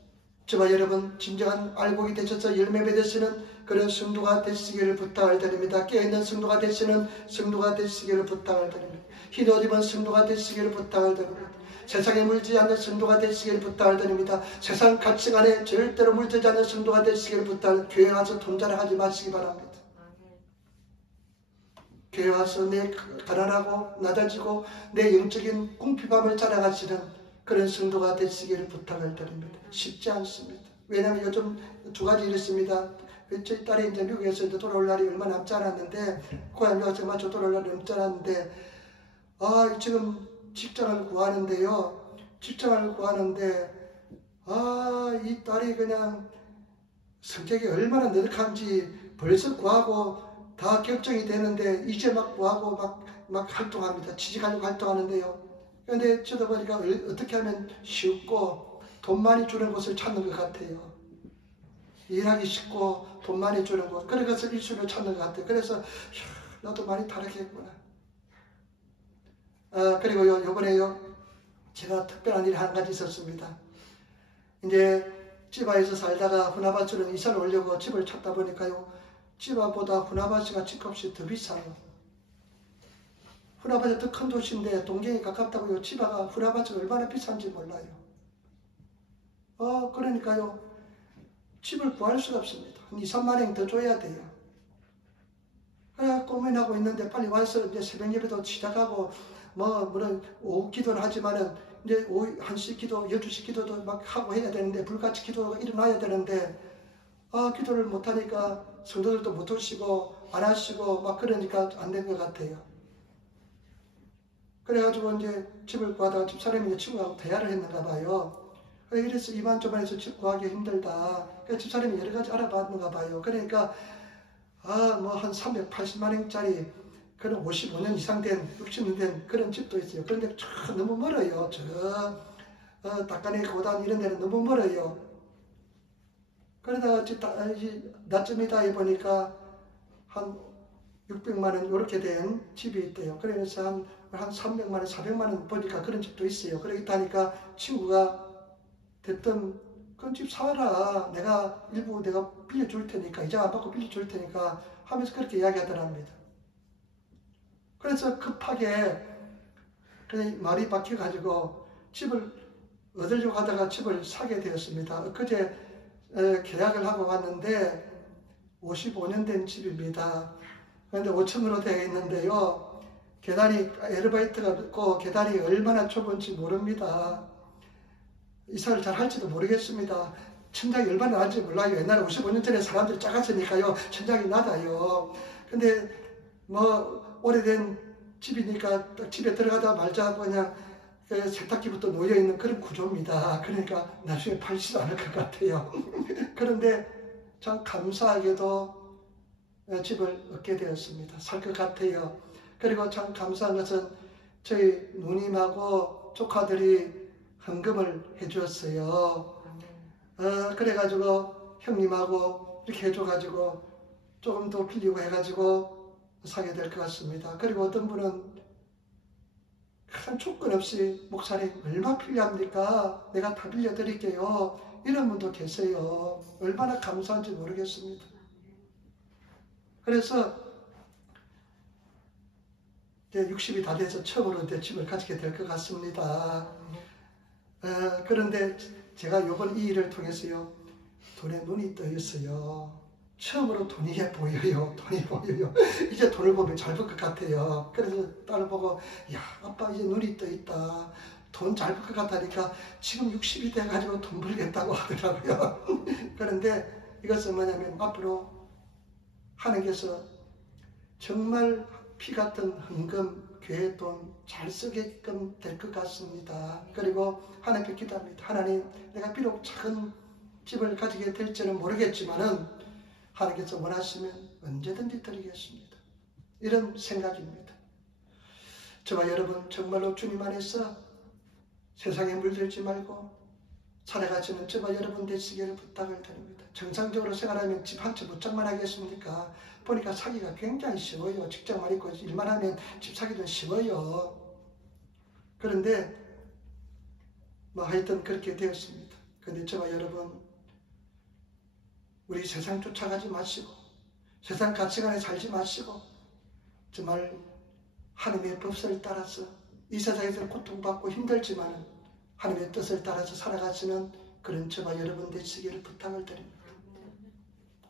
저와 여러분 진정한 알곡이 되셔서 열매 맺으시는 그런 성도가 되시기를 부탁을 드립니다. 깨어있는 성도가 되시는 성도가 되시기를 부탁을 드립니다. 흰옷 입은 성도가 되시기를 부탁을 드립니다. 세상에 물들지 않는 성도가 되시기를 부탁을 드립니다. 세상 가치관에 절대로 물들지 않는 성도가 되시기를 부탁을 교회 와서 돈 자랑하지 마시기 바랍니다. 교회 와서 내 가난하고 낮아지고 내 영적인 궁핍함을 자랑하시는 그런 성도가 되시기를 부탁을 드립니다. 쉽지 않습니다. 왜냐하면 요즘 두 가지 일이 있습니다. 저희 딸이 이제 미국에서 이제 돌아올 날이 얼마 남지 않았는데 고향에 와서 마저 돌아올 날이 남지 않았는데 지금 직장을 구하는데요. 직장을 구하는데 이 딸이 그냥 성격이 얼마나 너득한지 벌써 구하고 다 결정이 되는데 이제 막 구하고 막 활동합니다. 취직하려고 활동하는데요. 그런데 저도 보니까 어떻게 하면 쉽고 돈 많이 주는 곳을 찾는 것 같아요. 일하기 쉽고 돈 많이 주는 곳 그런 것을 1순위로 찾는 것 같아요. 그래서 나도 많이 타락했구나. 그리고 요번에요 제가 특별한 일이 한 가지 있었습니다. 이제 지바에서 살다가 후나바시로 이사를 오려고 집을 찾다 보니까요 지바보다 후나바시가 집값이 더 비싸요. 후나바시 더 큰 도시인데 동경이 가깝다고요. 지바가 후나바시가 얼마나 비싼지 몰라요. 그러니까요 집을 구할 수가 없습니다. 한 2, 3만 원 더 줘야 돼요. 그래 고민하고 있는데 빨리 와서 이제 새벽 예배도 시작하고 물론 오후 기도를 하지만은 이제 오후 1시 기도, 12시 기도도 막 하고 해야 되는데, 불같이 기도가 일어나야 되는데, 기도를 못하니까 성도들도 못 오시고, 안 하시고, 막 그러니까 안 된 것 같아요. 그래가지고 이제 집을 구하다가 집사람이 친구하고 대화를 했는가 봐요. 이래서 이만저만해서 집 구하기 힘들다. 그래서 집사람이 여러 가지 알아봤는가 봐요. 그러니까, 한 380만원짜리 그런 55년 이상 된, 60년 된 그런 집도 있어요. 그런데 너무 멀어요. 닭가네 고단 이런 데는 너무 멀어요. 그러다가 낮쯤이다 해보니까 한 600만원 이렇게 된 집이 있대요. 그래서 한 300만원, 400만원 보니까 그런 집도 있어요. 그러다 하니까 친구가 됐든 그 집 사라. 일부 내가 빌려줄 테니까, 이자 안 받고 빌려줄 테니까 하면서 그렇게 이야기하더랍니다. 그래서 급하게 말이 박혀가지고 집을 얻으려고 하다가 집을 사게 되었습니다. 엊그제 계약을 하고 왔는데 55년 된 집입니다. 그런데 5층으로 되어 있는데요. 계단이 엘리베이터가 없고 계단이 얼마나 좁은지 모릅니다. 이사를 잘 할지도 모르겠습니다. 천장이 얼마나 낮은지 몰라요. 옛날에 55년 전에 사람들이 작았으니까요. 천장이 낮아요. 근데 오래된 집이니까 집에 들어가다 말자 그냥 세탁기부터 놓여있는 그런 구조입니다. 그러니까 나중에 팔지도 않을 것 같아요. 그런데 참 감사하게도 집을 얻게 되었습니다. 살 것 같아요. 그리고 참 감사한 것은 저희 누님하고 조카들이 헌금을 해주었어요. 그래가지고 형님하고 이렇게 해줘가지고 조금 더 빌리고 해가지고 사게 될 것 같습니다. 그리고 어떤 분은 큰 조건 없이 목사님 얼마 필요합니까? 내가 다 빌려드릴게요. 이런 분도 계세요. 얼마나 감사한지 모르겠습니다. 그래서 이제 60이 다 돼서 처음으로 이제 집을 가지게 될 것 같습니다. 그런데 제가 이번 이 일을 통해서요, 돈에 눈이 떠있어요. 처음으로 돈이 보여요. 돈이 보여요. 이제 돈을 보면 잘 벌 것 같아요. 그래서 딸을 보고, 야, 아빠 이제 눈이 떠있다. 돈 잘 벌 것 같다니까 지금 60이 돼가지고 돈 벌겠다고 하더라고요. 그런데 이것은 뭐냐면 앞으로 하나님께서 정말 피 같은 헌금, 교회 돈 잘 쓰게끔 될 것 같습니다. 그리고 하나님께 기도합니다. 하나님, 내가 비록 작은 집을 가지게 될지는 모르겠지만은 하나님께서 원하시면 언제든지 드리겠습니다. 이런 생각입니다. 저와 여러분 정말로 주님 안에서 세상에 물들지 말고 살아가시는 저와 여러분 되시기를 부탁을 드립니다. 정상적으로 생활하면 집 한 채 못 장만 하겠습니까? 보니까 사기가 굉장히 쉬워요. 직장만 있고 일만 하면 집 사기도 쉬워요. 그런데 하여튼 그렇게 되었습니다. 그런데 저와 여러분, 우리 세상 쫓아가지 마시고 세상 가치관에 살지 마시고 정말 하나님의 법을 따라서 이 세상에서 고통받고 힘들지만 하나님의 뜻을 따라서 살아가시는 그런 저와 여러분 되시기를 부탁을 드립니다.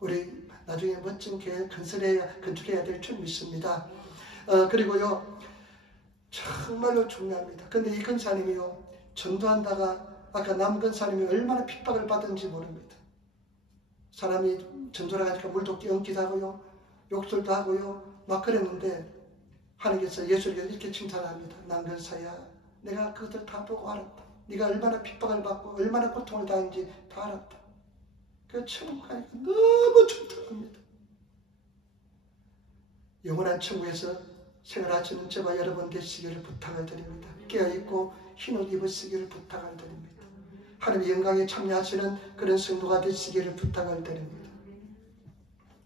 우리 나중에 멋진 교회 건축해야 될 줄 믿습니다. 그리고요, 정말로 중요합니다. 근데 이 근사님이요, 전도한다가 아까 남 근사님이 얼마나 핍박을 받은지 모릅니다. 사람이 전도를 하니까 물도 끼얹기도 하고요, 욕설도 하고요, 막 그랬는데 하나님께서 예수님께서 이렇게 칭찬합니다. 남 근사야, 내가 그것들 다 보고 알았다. 네가 얼마나 핍박을 받고 얼마나 고통을 당했는지 다 알았다. 그 천국 가니까 너무 좋더랍니다. 영원한 천국에서 생활하시는 저와 여러분 되시기를 부탁을 드립니다. 깨어있고 흰옷 입으시기를 부탁을 드립니다. 하나님의 영광에 참여하시는 그런 성도가 되시기를 부탁을 드립니다.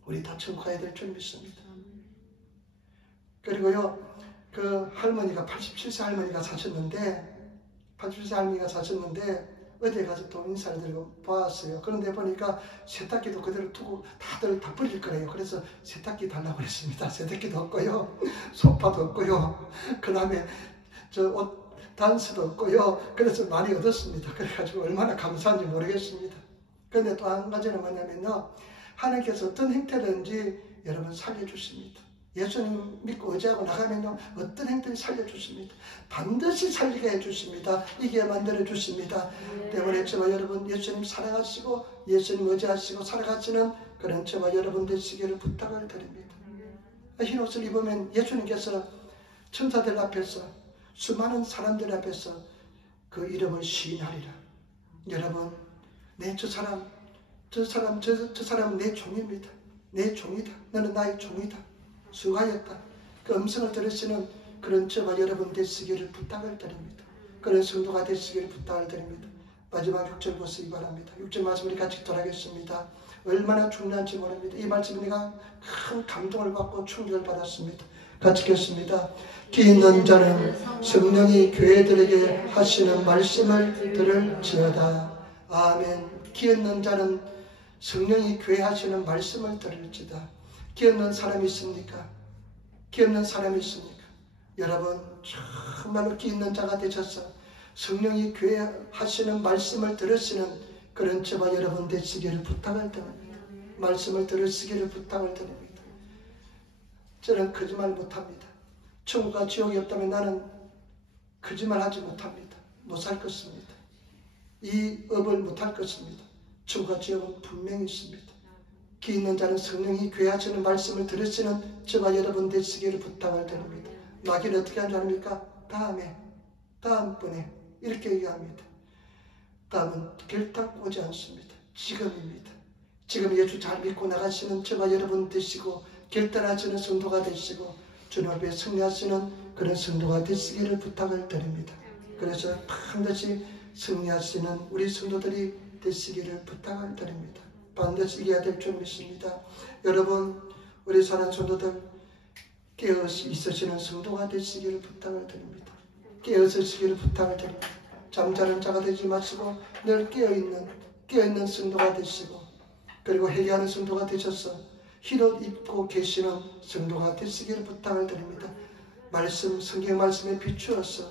우리 다 천국 가야 될 줄 믿습니다. 그리고요, 그 할머니가 87세 할머니가 사셨는데 어디에 가서 또 인사를 드리고 보았어요. 그런데 보니까 세탁기도 그대로 두고 다들 다 버릴 거래요. 그래서 세탁기 달라고 했습니다. 세탁기도 없고요, 소파도 없고요, 그 다음에 옷 단수도 없고요. 그래서 많이 얻었습니다. 그래가지고 얼마나 감사한지 모르겠습니다. 그런데 또 한 가지는 뭐냐면요, 하나님께서 어떤 형태든지 여러분 살려주십니다. 예수님 믿고 의지하고 나가면요 어떤 행동이 살려주십니다. 반드시 살리게 해주십니다. 이게 만들어주십니다. 때문에 저와 여러분 예수님 사랑하시고 예수님 의지하시고 살아가시는 그런 저와 여러분 되시기를 부탁을 드립니다. 흰옷을 입으면 예수님께서 천사들 앞에서 수많은 사람들 앞에서 그 이름을 시인하리라. 여러분 저 사람은 내 종입니다. 내 종이다. 너는 나의 종이다. 수고하였다. 그 음성을 들으시는 그런 저와 여러분 되시기를 부탁을 드립니다. 그런 성도가 되시기를 부탁을 드립니다. 마지막 6절 보시기 바랍니다. 6절 말씀 우리 같이 돌아가겠습니다. 얼마나 중요한지 모릅니다. 이 말씀 내가 큰 감동을 받고 충격을 받았습니다. 같이 읽겠습니다. 기 있는 자는 성령이 교회들에게 하시는 말씀을 들을지어다. 아멘. 기 있는 자는 성령이 교회 하시는 말씀을 들을지다. 기 없는 사람이 있습니까? 기 없는 사람이 있습니까? 여러분 정말로 기 있는 자가 되셔서 성령이 교회 하시는 말씀을 들으시는 그런 저와 여러분 되시기를 부탁을 드립니다. 말씀을 들으시기를 부탁을 드립니다. 저는 거짓말 못합니다. 천국과 지옥이 없다면 나는 거짓말하지 못합니다. 못 살 것입니다. 이 업을 못할 것입니다. 천국과 지옥은 분명히 있습니다. 기 있는 자는 성령이 교회 하시는 말씀을 들으시는 저와 여러분 되시기를 부탁을 드립니다. 나기를 어떻게 하는 줄 압니까? 다음번에 이렇게 얘기합니다. 다음은 결탄 오지 않습니다. 지금입니다. 지금 예수 잘 믿고 나가시는 저와 여러분 되시고 결단하시는 성도가 되시고 주님 앞에 승리하시는 그런 성도가 되시기를 부탁을 드립니다. 그래서 반드시 승리하시는 우리 성도들이 되시기를 부탁을 드립니다. 반드시 이겨야 될 줄 믿습니다. 여러분 우리 사랑하는 성도들 깨어 있으시는 성도가 되시기를 부탁을 드립니다. 깨어 있으시기를 부탁을 드립니다. 잠자는 자가 되지 마시고 늘 깨어있는 성도가 되시고 그리고 회개하는 성도가 되셔서 흰옷 입고 계시는 성도가 되시기를 부탁을 드립니다. 성경 말씀에 비추어서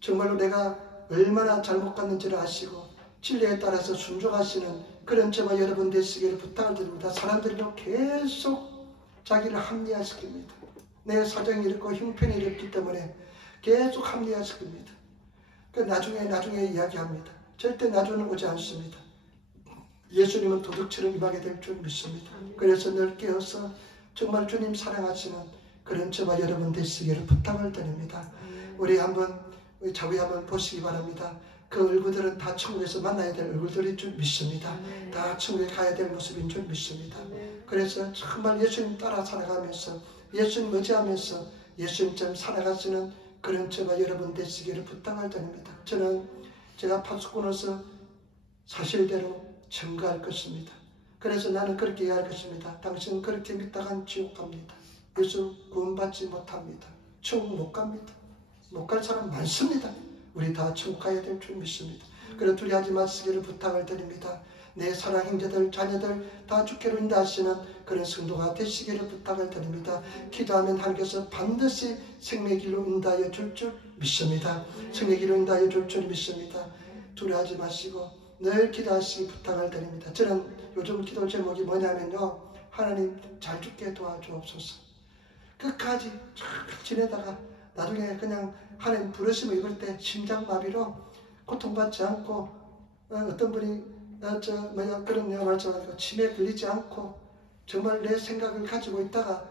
정말로 내가 얼마나 잘못 갔는지를 아시고 진리에 따라서 순종하시는 그런 저와 여러분 되시기를 부탁을 드립니다. 사람들이요 계속 자기를 합리화시킵니다. 내 사정이 이렇고 형편이 이렇기 때문에 계속 합리화시킵니다. 나중에 이야기합니다. 절대 나중에는 오지 않습니다. 예수님은 도둑처럼 임하게 될 줄 믿습니다. 그래서 늘 깨어서 정말 주님 사랑하시는 그런 저와 여러분 되시기를 부탁을 드립니다. 우리 자위 한번 보시기 바랍니다. 그 얼굴들은 다 천국에서 만나야 될 얼굴들인 줄 믿습니다. 다 천국에 가야 될 모습인 줄 믿습니다. 그래서 정말 예수님 따라 살아가면서 예수님 의지하면서 예수님처럼 살아가시는 그런 저와 여러분 되시기를 부탁을 드립니다. 저는 제가 파수꾼으로서 사실대로 증거할 것입니다. 그래서 나는 그렇게 이해할 것입니다. 당신은 그렇게 믿다간 지옥 갑니다. 예수 구원받지 못합니다. 천국 못 갑니다. 못 갈 사람 많습니다. 우리 다 천국 가야 될 줄 믿습니다. 그래서 두려워하지 마시기를 부탁을 드립니다. 내 사랑 형제들 자녀들 다 주께로 인도하시는 그런 성도가 되시기를 부탁을 드립니다. 기도하면 하나님께서 반드시 생명의 길로 인도하여 줄 줄 믿습니다. 생명의 길로 인도하여 줄 줄 믿습니다. 두려워하지 마시고 늘 기도하시기 부탁을 드립니다. 저는 요즘 기도 제목이 뭐냐면요. 하나님 잘 죽게 도와주옵소서. 끝까지 쫙 지내다가 나중에 그냥 하나님 부르심을 읽을 때 심장마비로 고통받지 않고 어떤 분이 그런 내가 말씀하니까 치매에 걸리지 않고 정말 내 생각을 가지고 있다가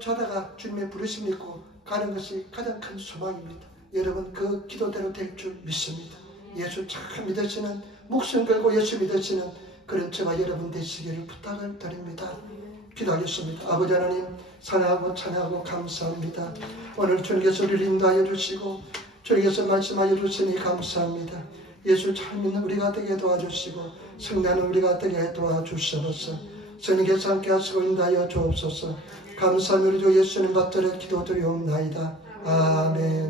저다가 주님의 부르심 믿고 가는 것이 가장 큰 소망입니다. 여러분 그 기도대로 될 줄 믿습니다. 예수 참 믿으시는 목숨 걸고 예수 믿으시는 그런 저와 여러분 되시기를 부탁을 드립니다. 기도하겠습니다. 아버지 하나님 사랑하고 찬양하고 감사합니다. 오늘 주님께서 우리를 인도하여 주시고 주님께서 말씀하여 주시니 감사합니다. 예수 잘 믿는 우리가 되게 도와주시고 성나는 우리가 되게 도와주시옵소서. 성령께서 함께 하시고 인도하여 주옵소서. 감사합니다. 우리 주 예수님 받들어 기도드리옵나이다. 아멘.